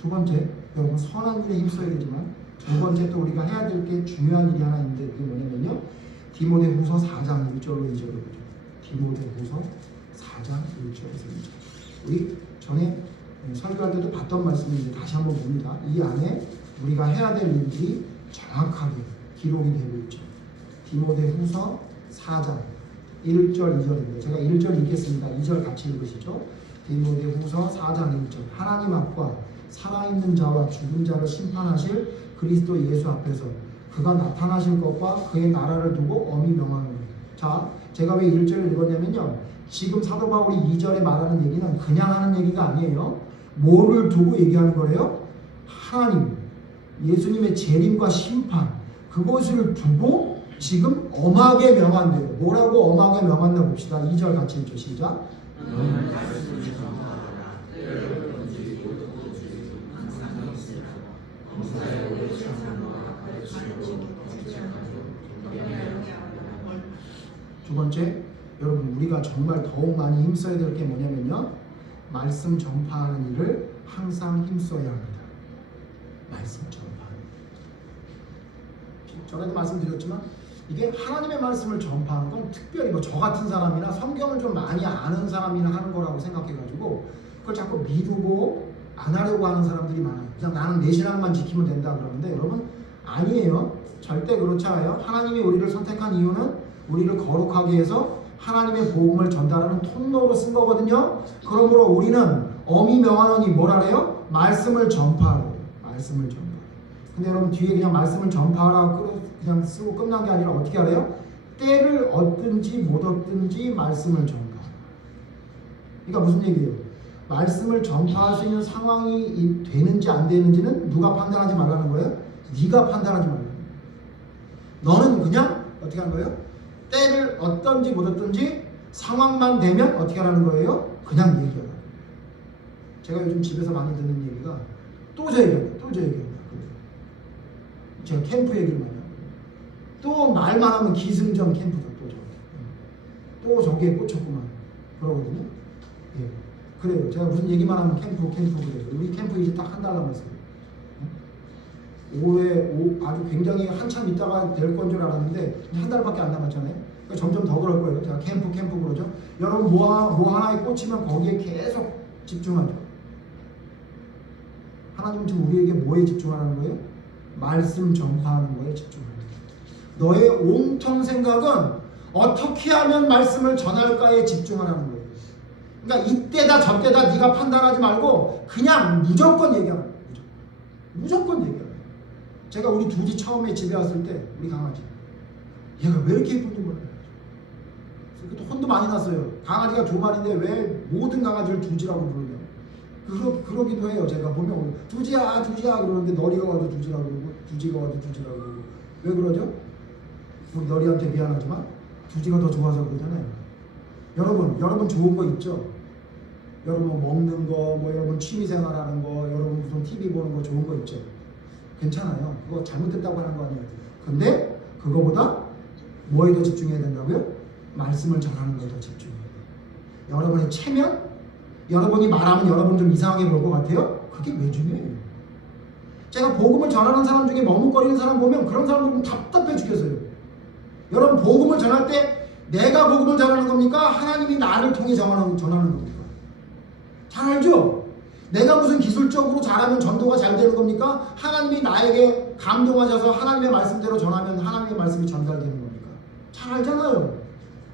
두 번째, 여러분 선한 일에 힘써야 되지만 두 번째 또 우리가 해야 될 게 중요한 일이 하나 있는데 그게 뭐냐면요, 디모데후서 4장 1절로 2절을 보죠. 디모데후서 4장 1절에서 2절. 우리 전에 설교할 때도 봤던 말씀인데 다시 한번 봅니다. 이 안에 우리가 해야 될 일들이 정확하게 기록이 되고 있죠. 디모데후서 4장 1절 2절입니다. 제가 1절 읽겠습니다. 2절 같이 읽으시죠. 디모데후서 4장 1절. 하나님 앞과 살아있는 자와 죽은 자를 심판하실 그리스도 예수 앞에서 그가 나타나실 것과 그의 나라를 두고 엄히 명하노니. 자, 제가 왜 1절을 읽었냐면요, 지금 사도 바울이 2절에 말하는 얘기는 그냥 하는 얘기가 아니에요. 뭐를 두고 얘기하는 거래요? 하나님, 예수님의 재림과 심판, 그것을 두고 지금 엄하게 명한대요. 뭐라고 엄하게 명한다 봅시다. 2절 같이 읽죠. 시작. 두 번째, 여러분 우리가 정말 더욱 많이 힘써야 될 게 뭐냐면요, 말씀 전파하는 일을 항상 힘써야 합니다. 말씀 전파하는 일. 전에도 말씀드렸지만 이게 하나님의 말씀을 전파하는 건 특별히 뭐 저 같은 사람이나 성경을 좀 많이 아는 사람이나 하는 거라고 생각해가지고 그걸 자꾸 미루고 안 하려고 하는 사람들이 많아요. 그냥 나는 내 신앙만 지키면 된다 그러는데 여러분 아니에요. 절대 그렇지 않아요. 하나님이 우리를 선택한 이유는 우리를 거룩하게 해서 하나님의 복음을 전달하는 통로로 쓴 거거든요. 그러므로 우리는 엄히 명하노니 뭐라래요? 말씀을 전파하래요. 말씀을 전파. 근데 여러분 뒤에 그냥 말씀을 전파하라고 그냥 쓰고 끝난 게 아니라 어떻게 하래요? 때를 얻든지 못 얻든지 말씀을 전파. 그러니까 무슨 얘기예요? 말씀을 전파할 수 있는 상황이 되는지 안 되는지는 누가 판단하지 말라는 거예요? 네가 판단하지 말라는 거예요. 너는 그냥 어떻게 하는 거예요? 때를 얻든지 못 얻든지 상황만 되면 어떻게 하라는 거예요? 그냥 얘기하라. 제가 요즘 집에서 많이 듣는 얘기가 또 저 얘기한다. 또 저 얘기한다. 제가 캠프 얘기를 많이 하고 또 말만 하면 기승전 캠프다. 또 저기에 꽂혔구만 그러거든요. 예. 그래요. 제가 무슨 얘기만 하면 캠프 그래요. 우리 캠프 이제 딱 한 달 남았어요. 올해 아주 굉장히 한참 있다가 될 건 줄 알았는데 한 달밖에 안 남았잖아요. 그러니까 점점 더 그럴 거예요. 제가 캠프 그러죠. 여러분 뭐 하나에 꽂히면 거기에 계속 집중하죠. 하나님은 지금 우리에게 뭐에 집중하는 거예요? 말씀 전파하는 거에 집중하는 거예요. 너의 온통 생각은 어떻게 하면 말씀을 전할까에 집중하라는 거예요. 그러니까 이때다 저때다 네가 판단하지 말고 그냥 무조건 얘기하는 거예요. 무조건 얘기하는 거예요. 제가 우리 두지 처음에 집에 왔을 때 우리 강아지 얘가 왜 이렇게 예쁜지 몰라요. 그때 혼도 많이 났어요. 강아지가 두 마리인데 왜 모든 강아지를 두지라고 부르냐. 그러기도 해요. 제가 보면 두지야 그러는데 너리가 와도 두지라고 그러고 두지가 와도 두지라고 그러고 왜 그러죠? 우리 너리한테 미안하지만 두지가 더 좋아서 그러잖아요. 여러분 좋은 거 있죠? 여러분 먹는 거, 여러분 취미생활하는 거, 여러분 무슨 TV 보는 거 좋은 거 있죠? 괜찮아요. 그거 잘못됐다고 하는 거 아니에요. 근데 그거보다 뭐에 더 집중해야 된다고요? 말씀을 전하는 거에 더 집중해야 돼요. 여러분의 체면? 여러분이 말하면 여러분 좀 이상하게 볼 것 같아요? 그게 왜 중요해요? 제가 복음을 전하는 사람 중에 머뭇거리는 사람 보면 그런 사람 보면 답답해 죽겠어요. 여러분 복음을 전할 때 내가 복음을 전하는 겁니까? 하나님이 나를 통해 전하는 겁니까? 잘 알죠? 내가 무슨 기술적으로 잘하면 전도가 잘 되는 겁니까? 하나님이 나에게 감동하셔서 하나님의 말씀대로 전하면 하나님의 말씀이 전달되는 겁니까? 잘 알잖아요.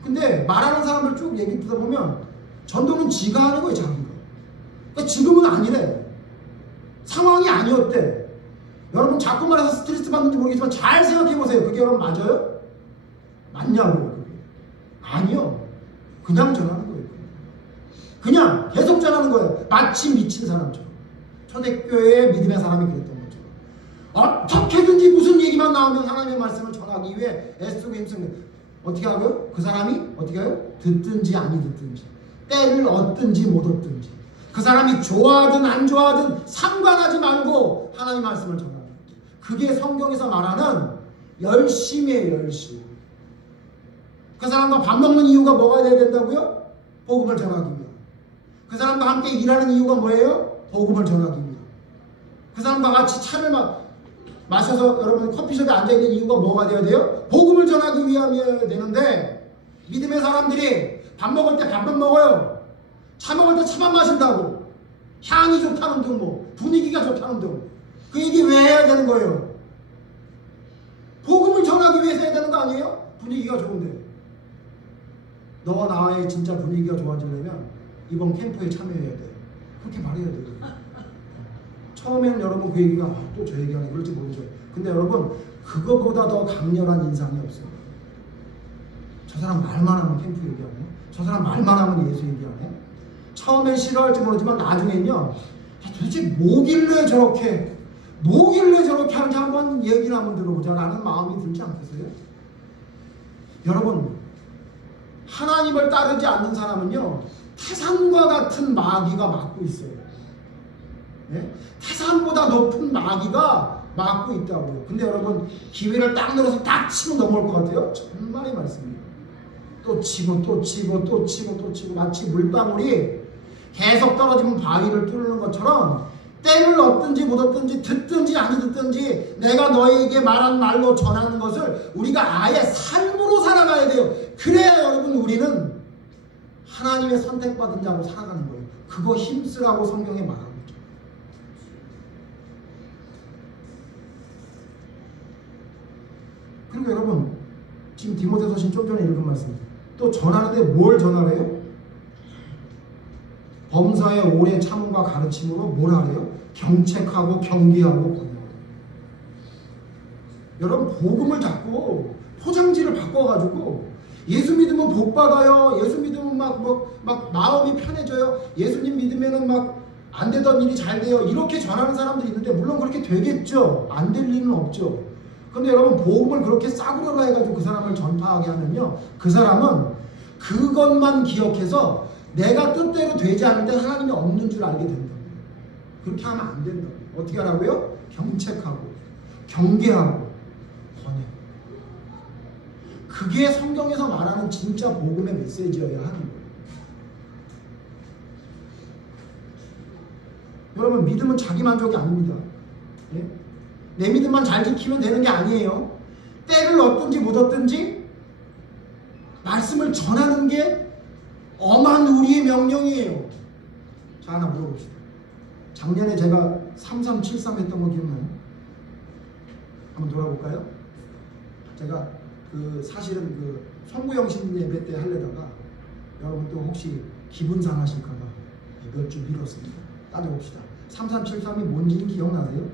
근데 말하는 사람들 쭉 얘기 듣다 보면 전도는 지가 하는 거예요, 자기가. 그러니까 지금은 아니래. 상황이 아니었대. 여러분 자꾸 말해서 스트레스 받는지 모르겠지만 잘 생각해 보세요. 그게 여러분 맞아요? 맞냐고요, 그게? 아니요. 그냥 전하는 거예요. 그냥 계속 전하는 거예요. 마치 미친 사람처럼. 초대교회의 믿음의 사람이 그랬던 거죠. 어떻게든지 무슨 얘기만 나오면 하나님의 말씀을 전하기 위해 애쓰고 힘쓰는 어떻게 하고요? 그 사람이 어떻게 해요? 듣든지 아니 듣든지 때를 얻든지 못 얻든지 그 사람이 좋아하든 안 좋아하든 상관하지 말고 하나님 말씀을 전하는 그게 성경에서 말하는 열심이에요. 열심. 그 사람과 밥 먹는 이유가 뭐가 돼야 된다고요? 복음을 전하기 위해. 그 사람과 함께 일하는 이유가 뭐예요? 복음을 전하기 위해. 그 사람과 같이 차를 마셔서 여러분 커피숍에 앉아있는 이유가 뭐가 돼야 돼요? 복음을 전하기 위함이어야 되는데 믿음의 사람들이 밥 먹을 때 밥만 먹어요. 차 먹을 때 차만 마신다고. 향이 좋다는 등 분위기가 좋다는 등. 그 얘기 왜 해야 되는 거예요? 복음을 전하기 위해서 해야 되는 거 아니에요? 분위기가 좋은데. 너와 나의 진짜 분위기가 좋아지려면 이번 캠프에 참여해야 돼. 그렇게 말해야 돼요. 처음에는 여러분 그 얘기가 또 저 얘기하네 그럴지 모르죠. 근데 여러분 그거보다 더 강렬한 인상이 없어요. 저 사람 말만 하면 캠프 얘기하네. 저 사람 말만 하면 예수 얘기하네. 처음엔 싫어할지 모르지만 나중엔요. 도대체 뭐길래 저렇게 하는지 한번 얘기를 한번 들어보자 라는 마음이 들지 않겠어요? 여러분 하나님을 따르지 않는 사람은요 태산과 같은 마귀가 막고 있어요. 네? 태산보다 높은 마귀가 막고 있다고요. 근데 여러분 기회를 딱 늘어서 딱 치고 넘어올 것 같아요? 정말의 말씀입니다. 또 치고 마치 물방울이 계속 떨어지면 바위를 뚫는 것처럼 때를 얻든지 못 얻든지 듣든지 아니 듣든지 내가 너에게 말한 말로 전하는 것을 우리가 아예 삶으로 살아가야 돼요. 그래야 여러분 우리는 하나님의 선택받은 자로 살아가는 거예요. 그거 힘쓰라고 성경에 말하고 있죠. 그리고 여러분 지금 디모데서신 좀 전에 읽은 말씀 또 전하는데 뭘 전하래요? 범사의 오래 참음과 가르침으로 뭘 하래요? 경책하고 경계하고 권유하래요. 여러분 복음을 자꾸 포장지를 바꿔가지고 예수 믿으면 복 받아요. 예수 믿으면 막 마음이 편해져요. 예수님 믿으면은 막 안 되던 일이 잘 돼요. 이렇게 전하는 사람들이 있는데 물론 그렇게 되겠죠. 안 될 리는 없죠. 근데 여러분 복음을 그렇게 싸구려로 해가지고 그 사람을 전파하게 하면요. 그 사람은 그것만 기억해서 내가 뜻대로 되지 않을 때 하나님이 없는 줄 알게 된다. 그렇게 하면 안 된다. 어떻게 하라고요? 경책하고 경계하고 권해. 그게 성경에서 말하는 진짜 복음의 메시지여야 하는 거예요. 여러분 믿음은 자기 만족이 아닙니다. 예? 내 믿음만 잘 지키면 되는 게 아니에요. 때를 얻든지 못 얻든지 말씀을 전하는 게 엄한 우리의 명령이에요. 자, 하나 물어봅시다. 작년에 제가 3373 했던 거 기억나요? 한번 돌아볼까요? 제가 사실은 송구영신 예배 때 하려다가 여러분 또 혹시 기분 상하실까봐 몇 주 미뤘습니다. 따져봅시다. 3373이 뭔지는 기억나세요?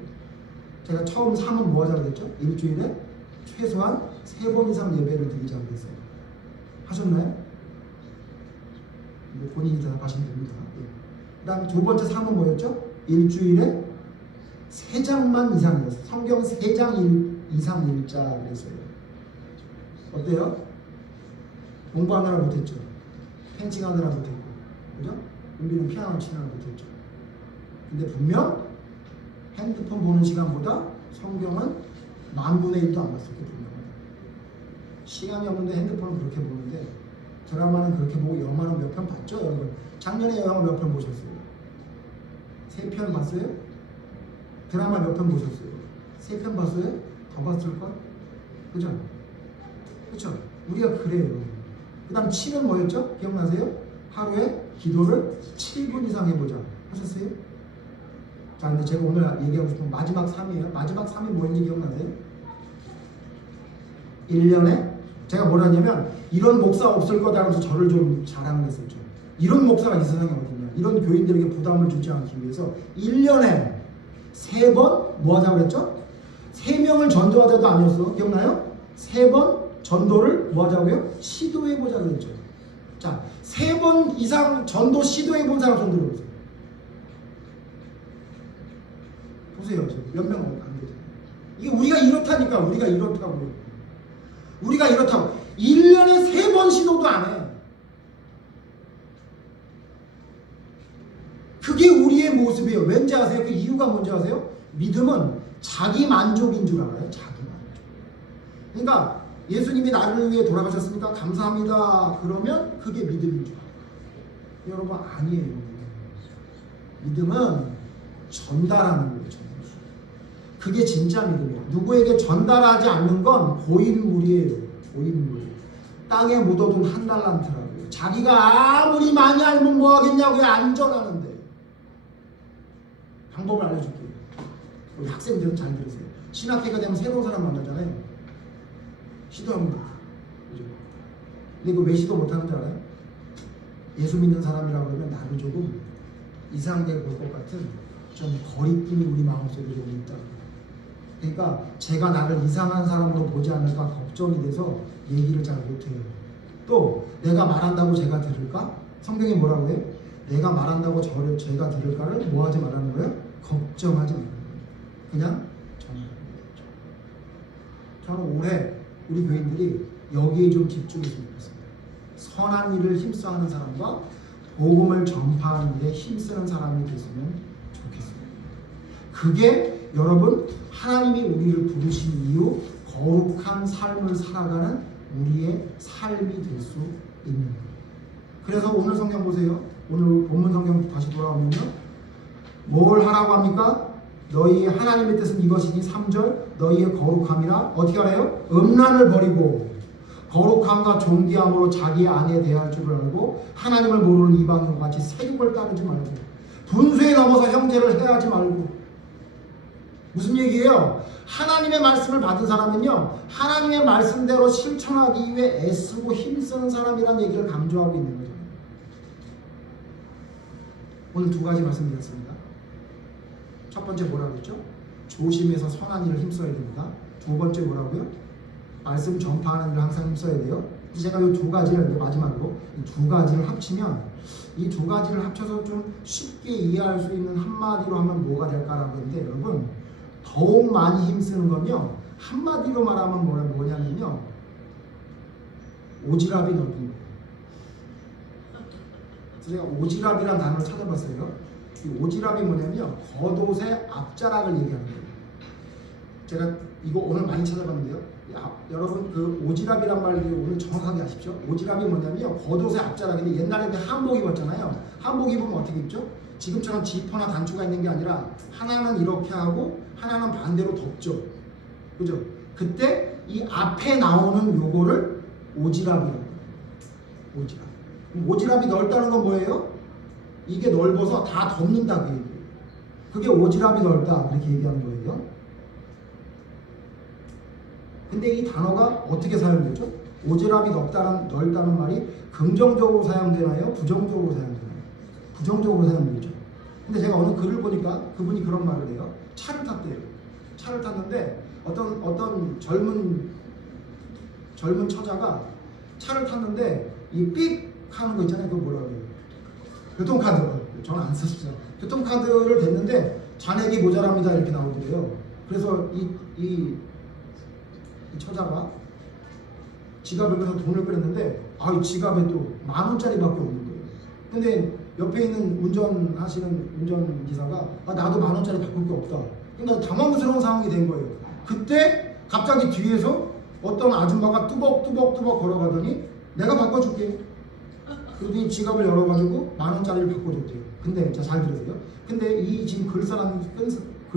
제가 처음 3은 뭐 하자고 그랬죠? 일주일에 최소한 3번 이상 예배를 드리자고 그랬어요. 하셨나요? 본인이 대답하시면 됩니다. 그 다음 두 번째 3은 뭐였죠? 일주일에 3장만 이상이었어요. 성경 3장 이상 읽자 그랬어요. 어때요? 공부하느라 못했죠? 펜칭하느라 못했고, 그죠? 우리는 피아노 치느라 못했죠. 근데 분명 핸드폰 보는 시간보다 성경은 10,000분의 1도 안 봤을 게 분명하다. 시간이 없는데 핸드폰은 그렇게 보는데 드라마는 그렇게 보고 영화는 몇 편 봤죠, 여러분? 작년에 영화 몇 편 보셨어요? 3편 봤어요? 드라마 몇 편 보셨어요? 3편 봤어요? 더 봤을걸? 그죠? 그쵸? 우리가 그래요. 그 다음 7은 뭐였죠? 기억나세요? 하루에 기도를 7분 이상 해보자. 하셨어요? 자, 근데 제가 오늘 얘기하고 싶은 마지막 3이에요. 마지막 3이 뭐였는지 기억나세요? 1년에 제가 뭐라 했냐면 이런 목사 없을 거다 하면서 저를 좀 자랑을 했었죠. 이런 목사가 이 세상에 어딨냐. 이런 교인들에게 부담을 주지 않기 위해서 1년에 3번 뭐 하자고 그랬죠? 3명을 전도하자도 아니었어. 기억나요? 3번 전도를 뭐 하자고요? 시도해보자 그랬죠. 자, 3번 이상 전도 시도해본 사람 손 들어보세요. 보세요. 몇 명 안 되죠. 이게 우리가 이렇다니까. 우리가 이렇다고요. 우리가 이렇다고 1년에 3번 시도도 안 해. 그게 우리의 모습이에요. 왠지 아세요? 그 이유가 뭔지 아세요? 믿음은 자기 만족인 줄 알아요. 자기 만족. 그러니까 예수님이 나를 위해 돌아가셨으니까 감사합니다. 그러면 그게 믿음인 줄 알아요. 여러분 아니에요. 믿음은 전달하는 거예요. 그게 진짜 믿음이에요. 누구에게 전달하지 않는 건 고인물이에요. 고인물. 땅에 묻어둔 한 달란트라고요. 자기가 아무리 많이 알면 뭐 하겠냐고요. 안 전하는데. 방법을 알려줄게요. 우리 학생들은 잘 들으세요. 신학회가 되면 새로운 사람 만나잖아요. 시도하면 돼. 그죠? 근데 이거 왜 시도 못하는 줄 알아요? 예수 믿는 사람이라고 그러면 나를 조금 이상하게 볼 것 같은 좀 거리낌이 우리 마음속에 좀 있다. 그러니까 제가 나를 이상한 사람으로 보지 않을까 걱정이 돼서 얘기를 잘 못해요. 또 내가 말한다고 제가 들을까? 성경이 뭐라고 해요? 내가 말한다고 제가 들을까를 뭐 하지 말라는 거예요? 걱정하지 말라는 거예요. 그냥 전하는 거죠. 저는 올해 우리 교인들이 여기에 좀 집중했으면 좋겠습니다. 선한 일을 힘써하는 사람과 복음을 전파하는 일에 힘쓰는 사람이 됐으면 좋겠습니다. 그게 여러분 하나님이 우리를 부르신 이유 거룩한 삶을 살아가는 우리의 삶이 될 수 있는 거예요. 그래서 오늘 성경 보세요. 오늘 본문 성경 다시 돌아오면요. 뭘 하라고 합니까? 너희 하나님의 뜻은 이것이니 3절 너희의 거룩함이라 어떻게 하래요? 음란을 버리고 거룩함과 존귀함으로 자기 아내에 대할 줄을 알고 하나님을 모르는 이방인과 같이 세욕을 따르지 말고 분수에 넘어서 형제를 해하지 말고. 무슨 얘기예요? 하나님의 말씀을 받은 사람은요 하나님의 말씀대로 실천하기 위해 애쓰고 힘쓰는 사람이라는 얘기를 강조하고 있는 거죠. 오늘 두 가지 말씀드렸습니다. 첫 번째 뭐라고 했죠? 조심해서 선한 일을 힘써야 됩니다. 두 번째 뭐라고요? 말씀 전파하는 일을 항상 힘써야 돼요. 제가 이 두 가지를 마지막으로 이 두 가지를 합치면 이 두 가지를 합쳐서 좀 쉽게 이해할 수 있는 한마디로 하면 뭐가 될까라고 했는데 여러분 더욱 많이 힘쓰는 건요 한마디로 말하면 뭐냐면요 오지랖이 넓은 거예요. 그래서 제가 오지랖이라는 단어를 찾아봤어요. 이 오지랖이 뭐냐면요 겉옷의 앞자락을 얘기하는 거예요. 제가 이거 오늘 많이 찾아봤는데요. 여러분 그 오지랖이란 말을 오늘 정확하게 아십시오. 오지랖이 뭐냐면요 겉옷의 앞자락인데 옛날에 한복 입었잖아요. 한복 입으면 어떻게 입죠? 지금처럼 지퍼나 단추가 있는 게 아니라 하나는 이렇게 하고 하나는 반대로 덮죠. 그죠? 그때 이 앞에 나오는 요거를 오지랖이라고 해요. 오지랖. 오지랖이 넓다는 건 뭐예요? 이게 넓어서 다 덮는다 그 얘기예요. 그게 오지랖이 넓다 이렇게 얘기하는 거예요. 근데 이 단어가 어떻게 사용되죠? 오지랖이 넓다는 말이 긍정적으로 사용되나요? 부정적으로 사용되나요? 부정적으로 사용되죠. 근데 제가 어느 글을 보니까 그분이 그런 말을 해요. 차를 탔대요. 차를 탔는데 어떤 젊은 처자가 차를 탔는데 이 삑 하는 거 있잖아요. 그거 뭐라고 해요? 교통카드. 저는 안 썼어요. 교통카드를 댔는데 잔액이 모자랍니다 이렇게 나오더래요. 그래서 이 처자가 지갑을 빼서 돈을 꺼냈는데 이 지갑에 또 10,000원짜리밖에 없는 거예요. 근데 옆에 있는 운전하시는 운전기사가 나도 10,000원짜리 바꿀 게 없다. 그러니까 당황스러운 상황이 된 거예요. 그때 갑자기 뒤에서 어떤 아줌마가 뚜벅뚜벅 걸어가더니 내가 바꿔줄게. 그러더니 지갑을 열어가지고 10,000원짜리를 바꿔줬대요. 근데 잘 들으세요. 근데 이 지금 글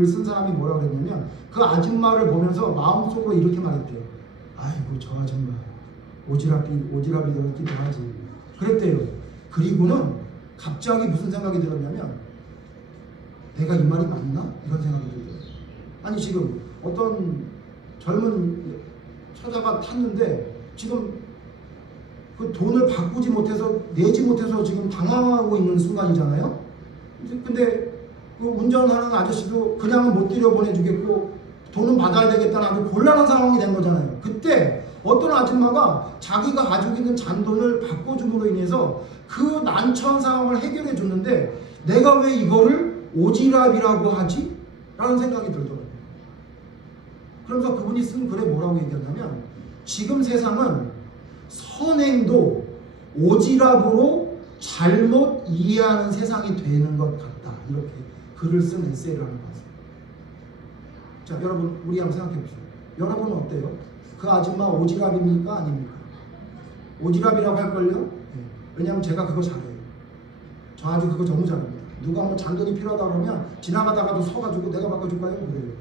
쓴 사람이 뭐라고 그랬냐면 그 아줌마를 보면서 마음속으로 이렇게 말했대요. 아이고 저 아줌마 오지랖이 넓기도 하지. 그랬대요. 그리고는 갑자기 무슨 생각이 들었냐면 내가 이 말이 맞나? 이런 생각이 들더라고요. 아니 지금 어떤 젊은 처자가 탔는데 지금 그 돈을 바꾸지 못해서 내지 못해서 지금 당황하고 있는 순간이잖아요. 근데 그 운전하는 아저씨도 그냥은 못 들여보내주겠고 돈은 받아야 되겠다는 아주 곤란한 상황이 된 거잖아요. 그때 어떤 아줌마가 자기가 가지고 있는 잔돈을 바꿔줌으로 인해서 그 난처한 상황을 해결해 줬는데 내가 왜 이거를 오지랖이라고 하지? 라는 생각이 들더라고요. 그러면서 그분이 쓴 글에 뭐라고 얘기했냐면 지금 세상은 선행도 오지랖으로 잘못 이해하는 세상이 되는 것 같다. 이렇게 글을 쓴 에세이를 하는 것 같습니다. 자, 여러분 우리 한번 생각해 보시죠. 여러분은 어때요? 그 아줌마 오지랖입니까? 아닙니까? 오지랖이라고 할걸요? 네. 왜냐하면 제가 그거 잘해요. 저 아주 그거 너무 잘합니다. 누가 뭐 잔돈이 필요하다 그러면 지나가다가도 서가지고 내가 바꿔줄까요? 그래요.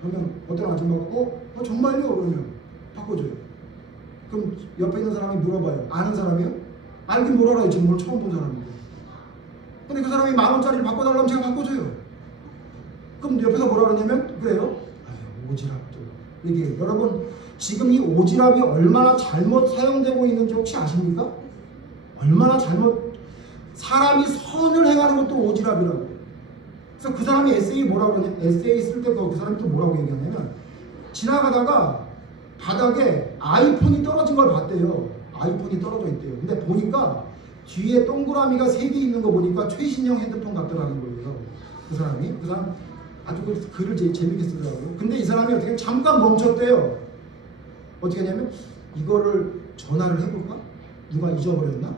그러면 어떤 아줌마가 정말요? 그러면 바꿔줘요. 그럼 옆에 있는 사람이 물어봐요. 아는 사람이요? 알긴 뭘 알아요. 지금 오늘 처음 본 사람인데. 근데 그 사람이 10,000원짜리를 바꿔달라면 제가 바꿔줘요. 그럼 옆에서 뭐라 그러냐면 그래요? 오지랖도. 이게 여러분 지금 이 오지랖이 얼마나 잘못 사용되고 있는지 혹시 아십니까? 얼마나 사람이 선을 행하는 것도 오지랖이라고. 그래서 그 사람이 에세이 쓸 때 그 사람이 또 뭐라고 얘기하냐면 지나가다가 바닥에 아이폰이 떨어진 걸 봤대요. 아이폰이 떨어져 있대요. 근데 보니까 뒤에 동그라미가 3개 있는 거 보니까 최신형 핸드폰 같더라는 거예요. 그 사람 아주 그 글을 재밌게 쓰더라고요. 근데 이 사람이 어떻게 잠깐 멈췄대요. 어떻게 했냐면 이거를 전화를 해볼까? 누가 잊어버렸나?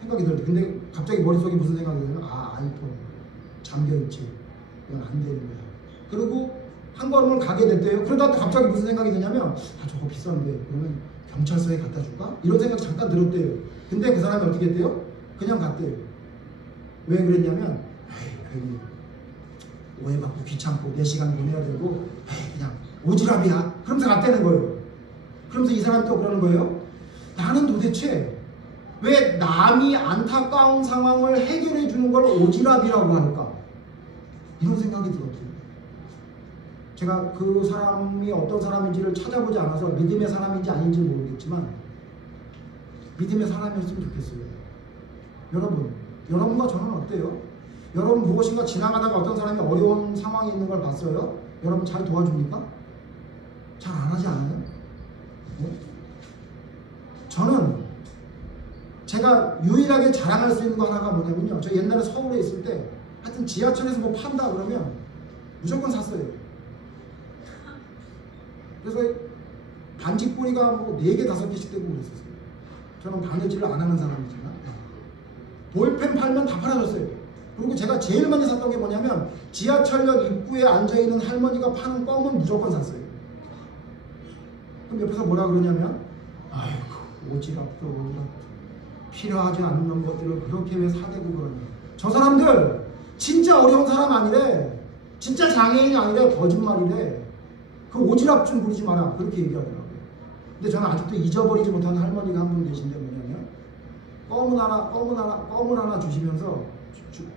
생각이 들었대. 근데 갑자기 머릿속에 무슨 생각이 드냐면 아이폰 잠겨있지. 이건 안 되는 거야. 그리고 한 걸음을 가게 됐대요. 그러다 갑자기 무슨 생각이 드냐면 저거 비싼데 그러면 경찰서에 갖다 줄까? 이런 생각이 잠깐 들었대요. 근데 그 사람이 어떻게 했대요? 그냥 갔대요. 왜 그랬냐면 괜히 오해받고 귀찮고 4시간 보내야 되고 그냥 오지랖이야. 그러면서 갔다는 거예요. 그러면서 이 사람이 또 그러는 거예요. 나는 도대체 왜 남이 안타까운 상황을 해결해 주는 걸 오지랖이라고 할까? 이런 생각이 들었어요. 제가 그 사람이 어떤 사람인지를 찾아보지 않아서 믿음의 사람인지 아닌지 모르겠지만 믿음의 사람이었으면 좋겠어요. 여러분과 저는 어때요? 여러분 무엇인가 지나가다가 어떤 사람이 어려운 상황이 있는 걸 봤어요? 여러분 잘 도와줍니까? 잘 안 하지 않아요? 네? 저는 제가 유일하게 자랑할 수 있는 거 하나가 뭐냐면요. 저 옛날에 서울에 있을 때 하여튼 지하철에서 뭐 판다 그러면 무조건 샀어요. 그래서 반지꼬리가 뭐 4개, 5개씩 되고 그랬었어요. 저는 바느질을 안 하는 사람이지만 볼펜 팔면 다 팔아줬어요. 그리고 제가 제일 많이 샀던 게 뭐냐면 지하철역 입구에 앉아있는 할머니가 파는 껌은 무조건 샀어요. 그럼 옆에서 뭐라 그러냐면 아이고 오지랖도 필요하지 않는 것들을 그렇게 왜 사대고 그러냐. 저 사람들 진짜 어려운 사람 아니래. 진짜 장애인이 아니래. 거짓말이래. 그 오지랖 좀 부리지 마라. 그렇게 얘기하더라고요. 근데 저는 아직도 잊어버리지 못하는 할머니가 한 분 계신데 뭐냐면 껌을 하나 주시면서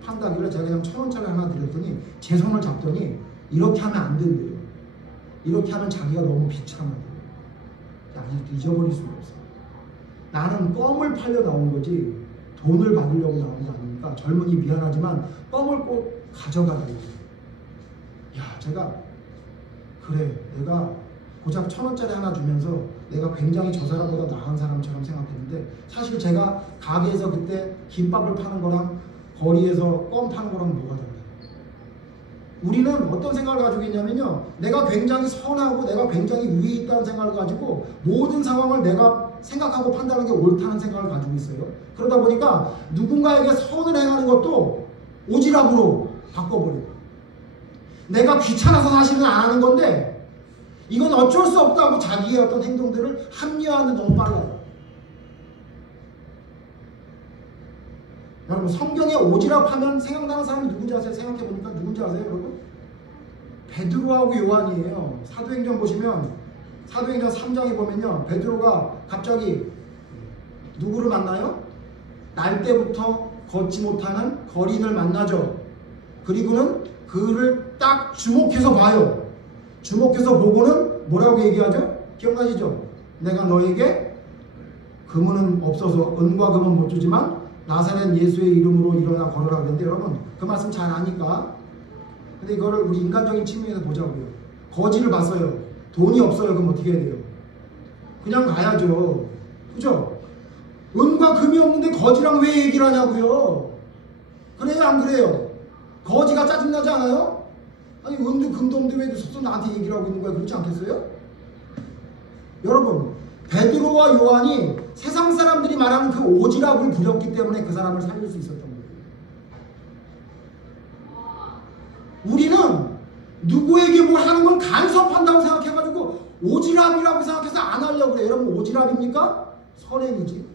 판다기를 제가 그냥 1,000원짜리 하나 드렸더니 제 손을 잡더니 이렇게 하면 안 된대요. 이렇게 하면 자기가 너무 비참하대요. 아직도 잊어버릴 수가 없어. 나는 껌을 팔려 나온 거지 돈을 받으려고 나온 거 아닙니까? 젊은이 미안하지만 껌을 꼭 가져가래요. 제가 그래, 내가 고작 1,000원짜리 하나 주면서 내가 굉장히 저 사람보다 나은 사람처럼 생각했는데 사실 제가 가게에서 그때 김밥을 파는 거랑 거리에서 껌 파는 거랑 뭐가 달라요? 우리는 어떤 생각을 가지고 있냐면요, 내가 굉장히 선하고 내가 굉장히 위에 있다는 생각을 가지고 모든 상황을 내가 생각하고 판단하는 게 옳다는 생각을 가지고 있어요. 그러다 보니까 누군가에게 선을 행하는 것도 오지랖으로 바꿔버려요. 내가 귀찮아서 사실은 안 하는 건데 이건 어쩔 수 없다고 자기의 어떤 행동들을 합리화하는 너무 빨라요. 여러분, 성경에 오지랖하면 생각나는 사람이 누군지 아세요? 생각해보니까 누군지 아세요, 여러분? 베드로하고 요한이에요. 사도행전 보시면 사도행전 3장에 보면요, 베드로가 갑자기 누구를 만나요? 날 때부터 걷지 못하는 거린을 만나죠. 그리고는 그를 딱 주목해서 봐요. 주목해서 보고는 뭐라고 얘기하죠? 기억나시죠? 내가 너에게 금은 없어서 은과 금은 못 주지만 나사렛 예수의 이름으로 일어나 걸으라 그랬는데, 여러분 그 말씀 잘 아니까. 근데 이거를 우리 인간적인 측면에서 보자고요. 거지를 봤어요. 돈이 없어요. 그럼 어떻게 해야 돼요? 그냥 가야죠. 그죠? 은과 금이 없는데 거지랑 왜 얘기를 하냐고요. 그래요, 안 그래요? 거지가 짜증나지 않아요? 아니, 은도 금도 없는데 왜 서서 나한테 얘기를 하고 있는 거야? 그렇지 않겠어요? 여러분, 베드로와 요한이 세상 사람들이 말하는 그 오지랖을 부렸기 때문에 그 사람을 살릴 수 있었던 거예요. 우리는 누구에게 뭘 하는 걸 간섭한다고 생각해가지고 오지랖이라고 생각해서 안 하려고 그래요. 여러분, 오지랖입니까? 선행이지.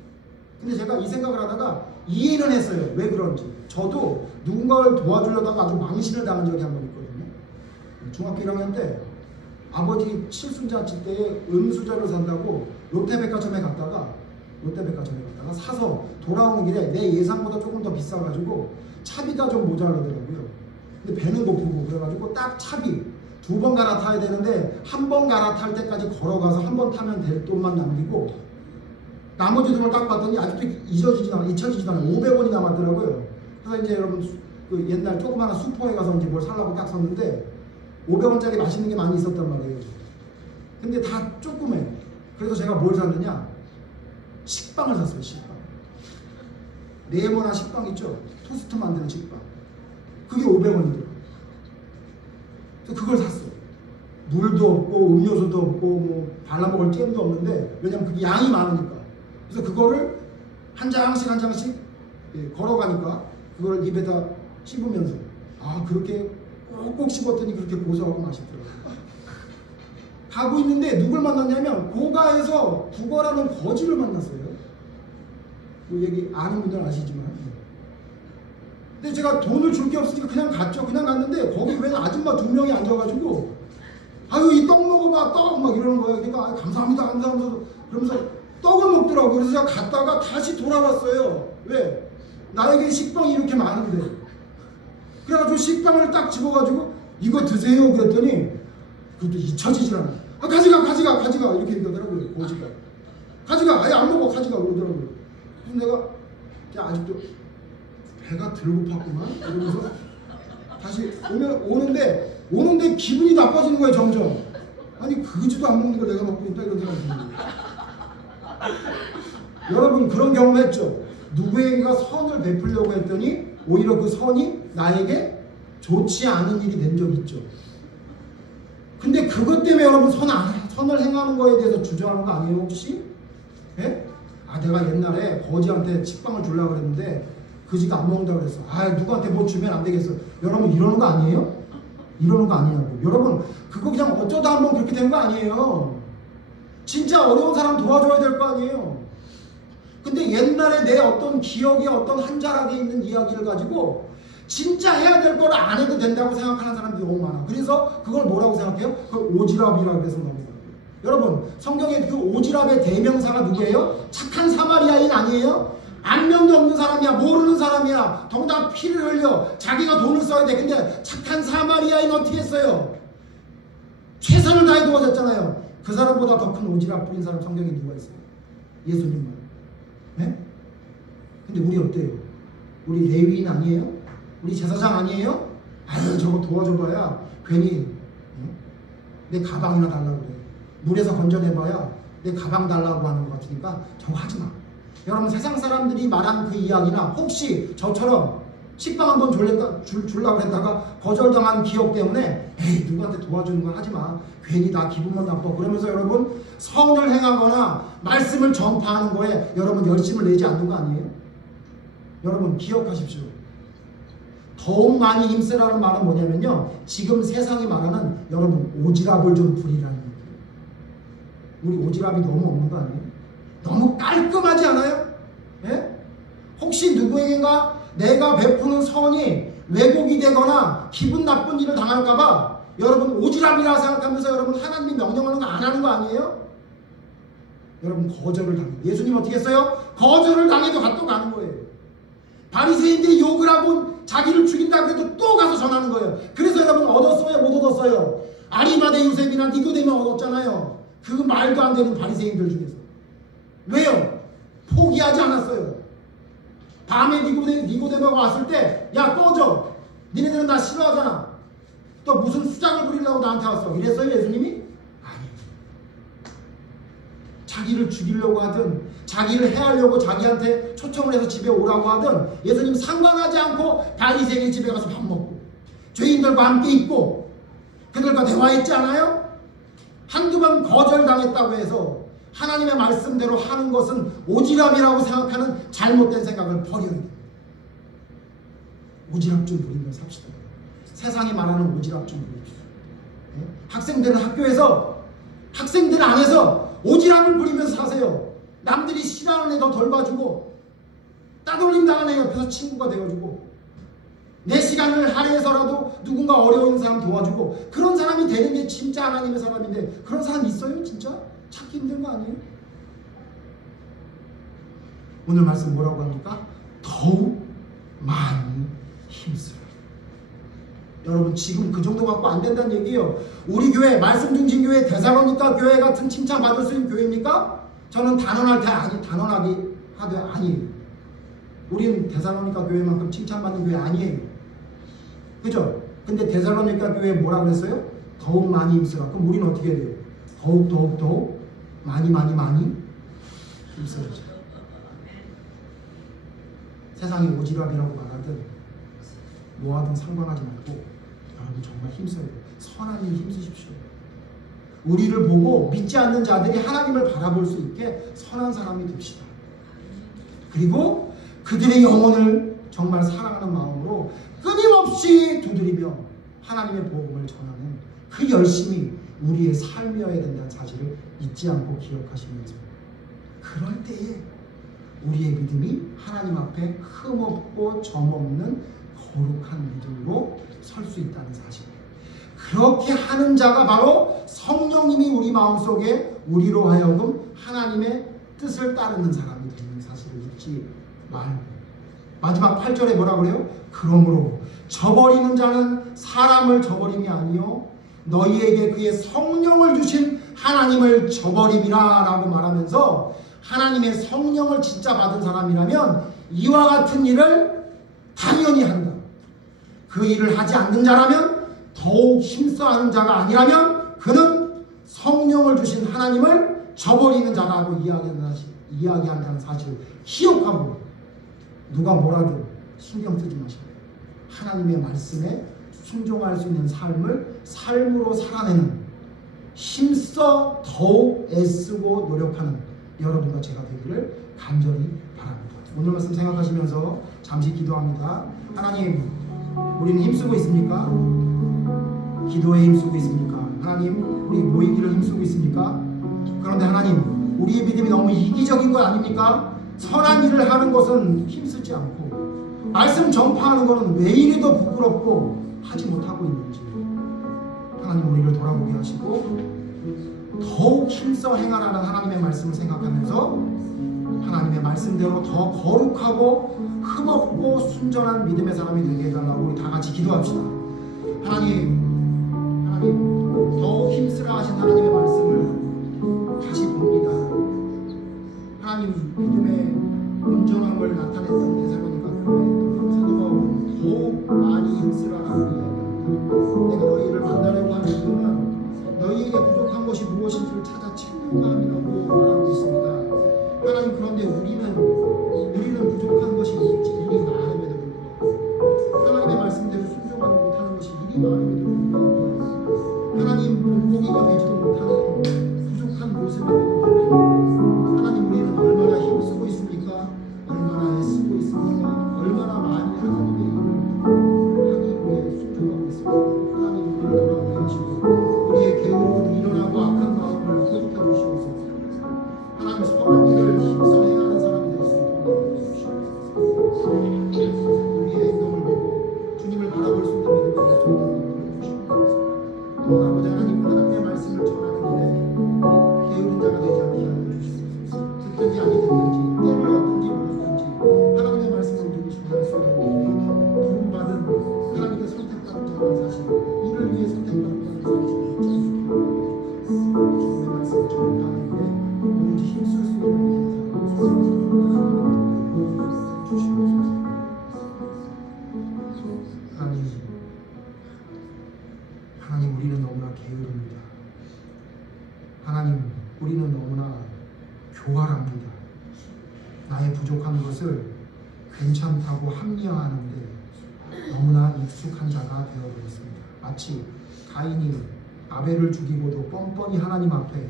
근데 제가 이 생각을 하다가 이해는 했어요. 왜 그런지. 저도 누군가를 도와주려다가 아주 망신을 당한 적이 한 번 있거든요. 중학교 1학년 때 아버지 칠순잔치 때에 음수저를 산다고 롯데백화점에 갔다가 사서 돌아오는 길에 내 예상보다 조금 더 비싸가지고 차비가 좀 모자라더라고요. 근데 배는 고프고 그래가지고 딱 차비 2번 갈아타야 되는데 한 번 갈아탈 때까지 걸어가서 한 번 타면 될 돈만 남기고 나머지 돈을 딱 봤더니 아직도 잊혀지지도 않아요. 500원이 남았더라고요. 그래서 이제 여러분 그 옛날 조그마한 슈퍼에 가서 이제 뭘 살라고 딱 샀는데 500원짜리 맛있는 게 많이 있었단 말이에요. 근데 다 조그매. 그래서 제가 뭘 샀느냐? 식빵을 샀어요. 식빵. 네모난 식빵 있죠? 토스트 만드는 식빵. 그게 500원이더라고요. 그래서 그걸 샀어. 물도 없고 음료수도 없고 뭐 발라먹을 잼도 없는데, 왜냐면 그게 양이 많으니까. 그래서 그거를 한 장씩 걸어가니까 그걸 입에다 씹으면서 그렇게 꼭꼭 씹었더니 그렇게 고소하고 맛있더라고요. 가고 있는데 누굴 만났냐면 고가에서 국어라는 거지를 만났어요. 그 얘기 아는 분들은 아시지만. 근데 제가 돈을 줄 게 없으니까 그냥 갔죠. 그냥 갔는데 거기 웬 아줌마 2명이 앉아가지고 이 떡 먹어봐, 떡 막 이러는 거예요. 그러니까 감사합니다 그러면서 떡을 먹더라고요. 그래서 제가 갔다가 다시 돌아왔어요. 왜? 나에게 식빵이 이렇게 많은데. 그래가지고 식빵을 딱 집어가지고 이거 드세요 그랬더니 그것도 잊혀지질 않아. 가지가 이렇게 얘기하더라고요. 고지가 가지가 아예 안 먹어, 가지가 그러더라고요. 그래서 내가 아직도 배가 덜 고팠구만 이러면서 다시 오는데 기분이 나빠지는 거예요. 점점. 아니 그지도 안 먹는 걸 내가 먹고 있다 이런 생각이 드는 거예요. 여러분 그런 경험 했죠? 누구에게가 선을 베풀려고 했더니 오히려 그 선이 나에게 좋지 않은 일이 된 적이 있죠. 근데 그것 때문에 여러분 선을 행하는 거에 대해서 주저하는 거 아니에요 혹시? 예? 내가 옛날에 거지한테 식빵을 주려고 그랬는데 그지가 안 먹는다고 그랬어. 누구한테 뭐 주면 안 되겠어. 여러분 이러는 거 아니에요? 이러는 거 아니냐고. 여러분 그거 그냥 어쩌다 한번 그렇게 된 거 아니에요. 진짜 어려운 사람 도와줘야 될 거 아니에요. 근데 옛날에 내 어떤 기억에 어떤 한 자락에 있는 이야기를 가지고 진짜 해야 될 걸 안 해도 된다고 생각하는 사람들이 너무 많아. 그래서 그걸 뭐라고 생각해요? 그걸 오지랖이라고 해서 넘어가요. 여러분 성경에 그 오지랖의 대명사가 누구예요? 착한 사마리아인 아니에요? 안면도 없는 사람이야. 모르는 사람이야. 더군다나 피를 흘려 자기가 돈을 써야 돼. 근데 착한 사마리아인 어떻게 했어요? 최선을 다해 도와줬잖아요. 그 사람보다 더 큰 오지랖 부린 사람 성경에 누가 있어요? 예수님만. 네? 근데 우리 어때요? 우리 레위인 아니에요? 우리 제사장 아니에요? 아유 저거 도와줘봐야 괜히 내 가방이나 달라고 그래. 물에서 건져내봐야 내 가방 달라고 하는 것 같으니까 저거 하지마. 여러분 세상 사람들이 말한 그 이야기나 혹시 저처럼 식빵 한번 주려고 했다가 거절당한 기억 때문에 에이 누구한테 도와주는 건 하지마. 괜히 나 기분만 나빠. 그러면서 여러분 선을 행하거나 말씀을 전파하는 거에 여러분 열심을 내지 않는 거 아니에요? 여러분 기억하십시오. 더욱 많이 힘쓰라는 말은 뭐냐면요, 지금 세상이 말하는 여러분 오지랖을 좀 부리라는 얘기예요. 우리 오지랖이 너무 없는 거 아니에요? 너무 깔끔하지 않아요? 예? 혹시 누구에게가 내가 베푸는 선이 왜곡이 되거나 기분 나쁜 일을 당할까봐 여러분 오지랖이라 생각하면서 여러분 하나님이 명령하는 거 안 하는 거 아니에요? 여러분 거절을 당해요. 예수님 어떻게 했어요? 거절을 당해도 또 가는 거예요. 바리새인들이 욕을 하고 자기를 죽인다고 해도 또 가서 전하는 거예요. 그래서 여러분 얻었어요? 못 얻었어요? 아리마대 요셉이나 니고데모 얻었잖아요. 그 말도 안 되는 바리새인들 중에서. 왜요? 포기하지 않았어요. 밤에 니고데모가 왔을 때 야 꺼져. 니네들은 나 싫어하잖아. 또 무슨 수작을 부리려고 나한테 왔어. 이랬어요 예수님이? 아니에요. 자기를 죽이려고 하든 자기를 해하려고 자기한테 초청을 해서 집에 오라고 하든 예수님 상관하지 않고 바리새인 집에 가서 밥 먹고 죄인들과 함께 있고 그들과 대화했지 않아요? 한두 번 거절당했다고 해서 하나님의 말씀대로 하는 것은 오지랖이라고 생각하는 잘못된 생각을 버려야 돼요. 오지랖 좀 부리면서 삽시다. 세상이 말하는 오지랖 좀 부립시다. 네? 학생들은 학교에서 학생들 안에서 오지랖을 부리면서 사세요. 남들이 싫어하는 애 더 덜 봐주고 따돌림 당하는 애 옆에서 친구가 되어주고 내 시간을 할애해서라도 누군가 어려운 사람 도와주고 그런 사람이 되는 게 진짜 하나님의 사람인데 그런 사람 있어요? 진짜? 찾기 힘든 거 아니에요? 오늘 말씀 뭐라고 합니까? 더욱 많이 힘쓰라. 여러분 지금 그 정도 갖고 안 된다는 얘기예요. 우리 교회 말씀 중심 교회 데살로니가 교회 같은 칭찬 받을 수 있는 교회입니까? 저는 단언하게 하되 아니에요. 우린 데살로니가 교회만큼 칭찬받는 교회 아니에요. 그죠? 근데 데살로니가 교회에 뭐라 그랬어요? 더욱 많이 힘쓰라. 그럼 우리는 어떻게 해야 돼요? 더욱 많이 힘써야죠. 세상이 오지랖이라고 말하든 뭐하든 상관하지 말고 여러분 정말 힘써요. 선한 일 힘쓰십시오. 우리를 보고 믿지 않는 자들이 하나님을 바라볼 수 있게 선한 사람이 됩시다. 그리고 그들의 영혼을 정말 사랑하는 마음으로 끊임없이 두드리며 하나님의 복음을 전하는 그 열심이 우리의 삶이어야 된다는 사실을 잊지 않고 기억하시면서 그럴 때에 우리의 믿음이 하나님 앞에 흠없고 점없는 거룩한 믿음으로 설 수 있다는 사실. 그렇게 하는 자가 바로 성령님이 우리 마음속에 우리로 하여금 하나님의 뜻을 따르는 사람이 되는 사실을 잊지 말고 마지막 8절에 뭐라 그래요? 그러므로 저버리는 자는 사람을 저버림이 아니요 너희에게 그의 성령을 주신 하나님을 저버림이라 라고 말하면서 하나님의 성령을 진짜 받은 사람이라면 이와 같은 일을 당연히 한다. 그 일을 하지 않는 자라면 더욱 힘써하는 자가 아니라면 그는 성령을 주신 하나님을 저버리는 자라고 이야기한다는 사실을 기억하고 누가 뭐라도 신경 쓰지 마시고 하나님의 말씀에 순종할 수 있는 삶을 삶으로 살아내는 힘써 더욱 애쓰고 노력하는 여러분과 제가 되기를 간절히 바랍니다. 오늘 말씀 생각하시면서 잠시 기도합니다. 하나님, 우리는 힘쓰고 있습니까? 기도에 힘쓰고 있습니까? 하나님, 우리 모이기를 힘쓰고 있습니까? 그런데 하나님, 우리의 믿음이 너무 이기적인 거 아닙니까? 선한 일을 하는 것은 힘쓰지 않고 말씀 전파하는 것은 왜 이리도 부끄럽고 하지 못하고 있는지 하나님 우리를 돌아보게 하시고 더욱 힘써 행하라는 하나님의 말씀을 생각하면서 하나님의 말씀대로 더 거룩하고 흠없고 순전한 믿음의 사람이 되게 해달라고 우리 다 같이 기도합시다. 하나님 더욱 힘쓰라 하신 하나님의 말씀을 다시 봅니다. 하나님 믿음의 온전함을 나타냈던 데살로니가 교회 사도 바울은 더욱 많이 힘쓰라라고 이야기합니다. 내가 너희를 만나려고 하는 이유는 너희에게 부족한 것이 무엇인지를 찾아 채우려고 함이라고 말하고 있습니다. 하나님, 그런데 우리는 부족한 것이 일이 많음에도 불구하고 하나님의 말씀대로 순종하지 못하는 것이 일이 많음에도 불구하고 하나님 본보기가 되지도 못하는 부족한 모습에도 불구하고 하나님, 우리는 얼마나 힘쓰고 있습니까? 얼마나 애쓰고 있습니까? 얼마나 많이 하나님의 일을 하기 위해 순종하고 있습니까? 하나님, 우리를 돌아보게 하시고 우리의 게으름을 일어나고 악한 마음을 회복해 주시옵소서. 하나님, 선한 일을 힘써 행하는 사람이 될 수 있도록 도와주시옵소서. 우리의 행동을 보고 주님을 바라볼 수 있는 믿음을 가져주시옵소서. 또 아버지 하나님, 하나님의 말씀을 전하는 일에 게으른 자가 되지 않게 하여 주시옵소서. 듣든지 아니 듣든지 때를 얻든지 모르든지 하나님의 말씀을 우리에게 전할 수 있는 우리에게 도움받은 하나님께 선택받은 자라는 사실, 이를 위해 선택받은 자라는 사실을 잊지 않게 주님의 말씀을 전하는 일에 오로지 힘쓸 수 있는 하나님, 우리는 너무나 게으릅니다. 하나님, 우리는 너무나 교활합니다. 나의 부족한 것을 괜찮다고 합리화하는데 너무나 익숙한 자가 되어버렸습니다. 마치 가인이 아벨을 죽이고도 뻔뻔히 하나님 앞에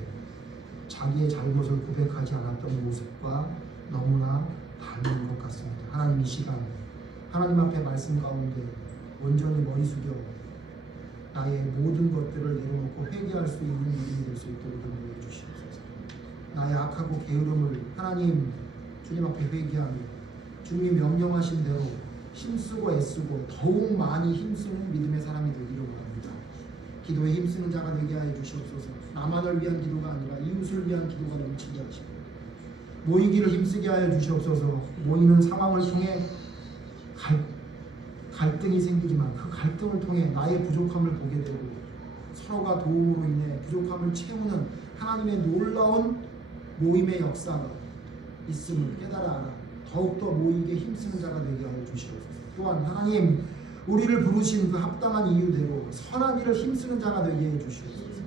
자기의 잘못을 고백하지 않았던 모습과 너무나 다른 것 같습니다. 하나님, 이 시간 하나님 앞에 말씀 가운데 온전히 머리 숙여 나의 모든 것들을 내려놓고 회개할 수 있는 믿음이 될 수 있도록 인도해 주시옵소서. 나의 악하고 게으름을 하나님 주님 앞에 회개하며 주님이 명령하신 대로 힘쓰고 애쓰고 더욱 많이 힘쓰는 믿음의 사람이 되기를 원합니다. 기도에 힘쓰는 자가 되게 하여 주시옵소서. 나만을 위한 기도가 아니라 이웃을 위한 기도가 넘치게 하시고 모이기를 힘쓰게 하여 주시옵소서. 모이는 상황을 통해 갈등이 생기지만 그 갈등을 통해 나의 부족함을 보게 되고 서로가 도움으로 인해 부족함을 채우는 하나님의 놀라운 모임의 역사가 있음을 깨달아 알아 더욱더 모이게 힘쓰는 자가 되게 하여 주시옵소서. 또한 하나님, 우리를 부르신 그 합당한 이유대로 선한 일을 힘쓰는 자가 되게 해 주시옵소서.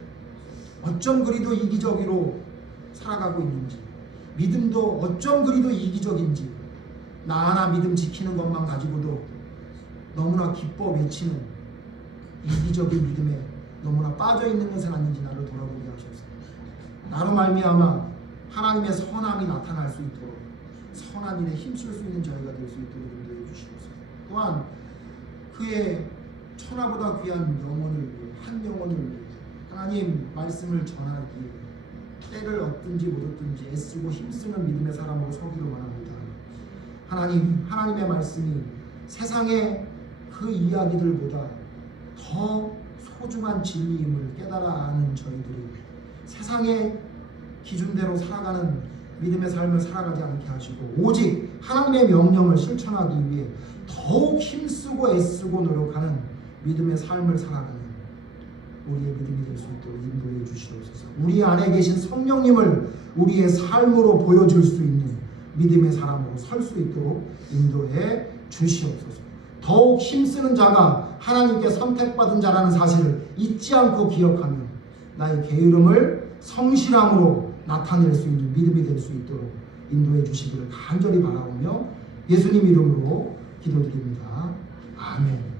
어쩜 그리도 이기적으로 살아가고 있는지, 믿음도 어쩜 그리도 이기적인지, 나 하나 믿음 지키는 것만 가지고도 너무나 기뻐 외치는 이기적인 믿음에 너무나 빠져있는 것은 아닌지 나를 돌아보게 하셔서 나로 말미암아 하나님의 선함이 나타날 수 있도록 선한 일에 힘쓸 수 있는 저희가 될 수 있도록 인도해 주시옵소서. 또한 그의 천하보다 귀한 영혼을 위해, 한 영혼을 위해 하나님 말씀을 전하기에 때를 얻든지 못 얻든지 애쓰고 힘쓰는 믿음의 사람으로 서기로 원합니다. 하나님, 하나님의 말씀이 세상의 그 이야기들보다 더 소중한 진리임을 깨달아 아는 저희들이 세상의 기준대로 살아가는 믿음의 삶을 살아가지 않게 하시고 오직 하나님의 명령을 실천하기 위해 더욱 힘쓰고 애쓰고 노력하는 믿음의 삶을 살아가는 우리의 믿음이 될 수 있도록 인도해 주시옵소서. 우리 안에 계신 성령님을 우리의 삶으로 보여줄 수 있는 믿음의 사람으로 설 수 있도록 인도해 주시옵소서. 더욱 힘쓰는 자가 하나님께 선택받은 자라는 사실을 잊지 않고 기억하며 나의 게으름을 성실함으로 나타낼 수 있는 믿음이 될 수 있도록 인도해 주시기를 간절히 바라오며 예수님 이름으로 기도드립니다. 아멘.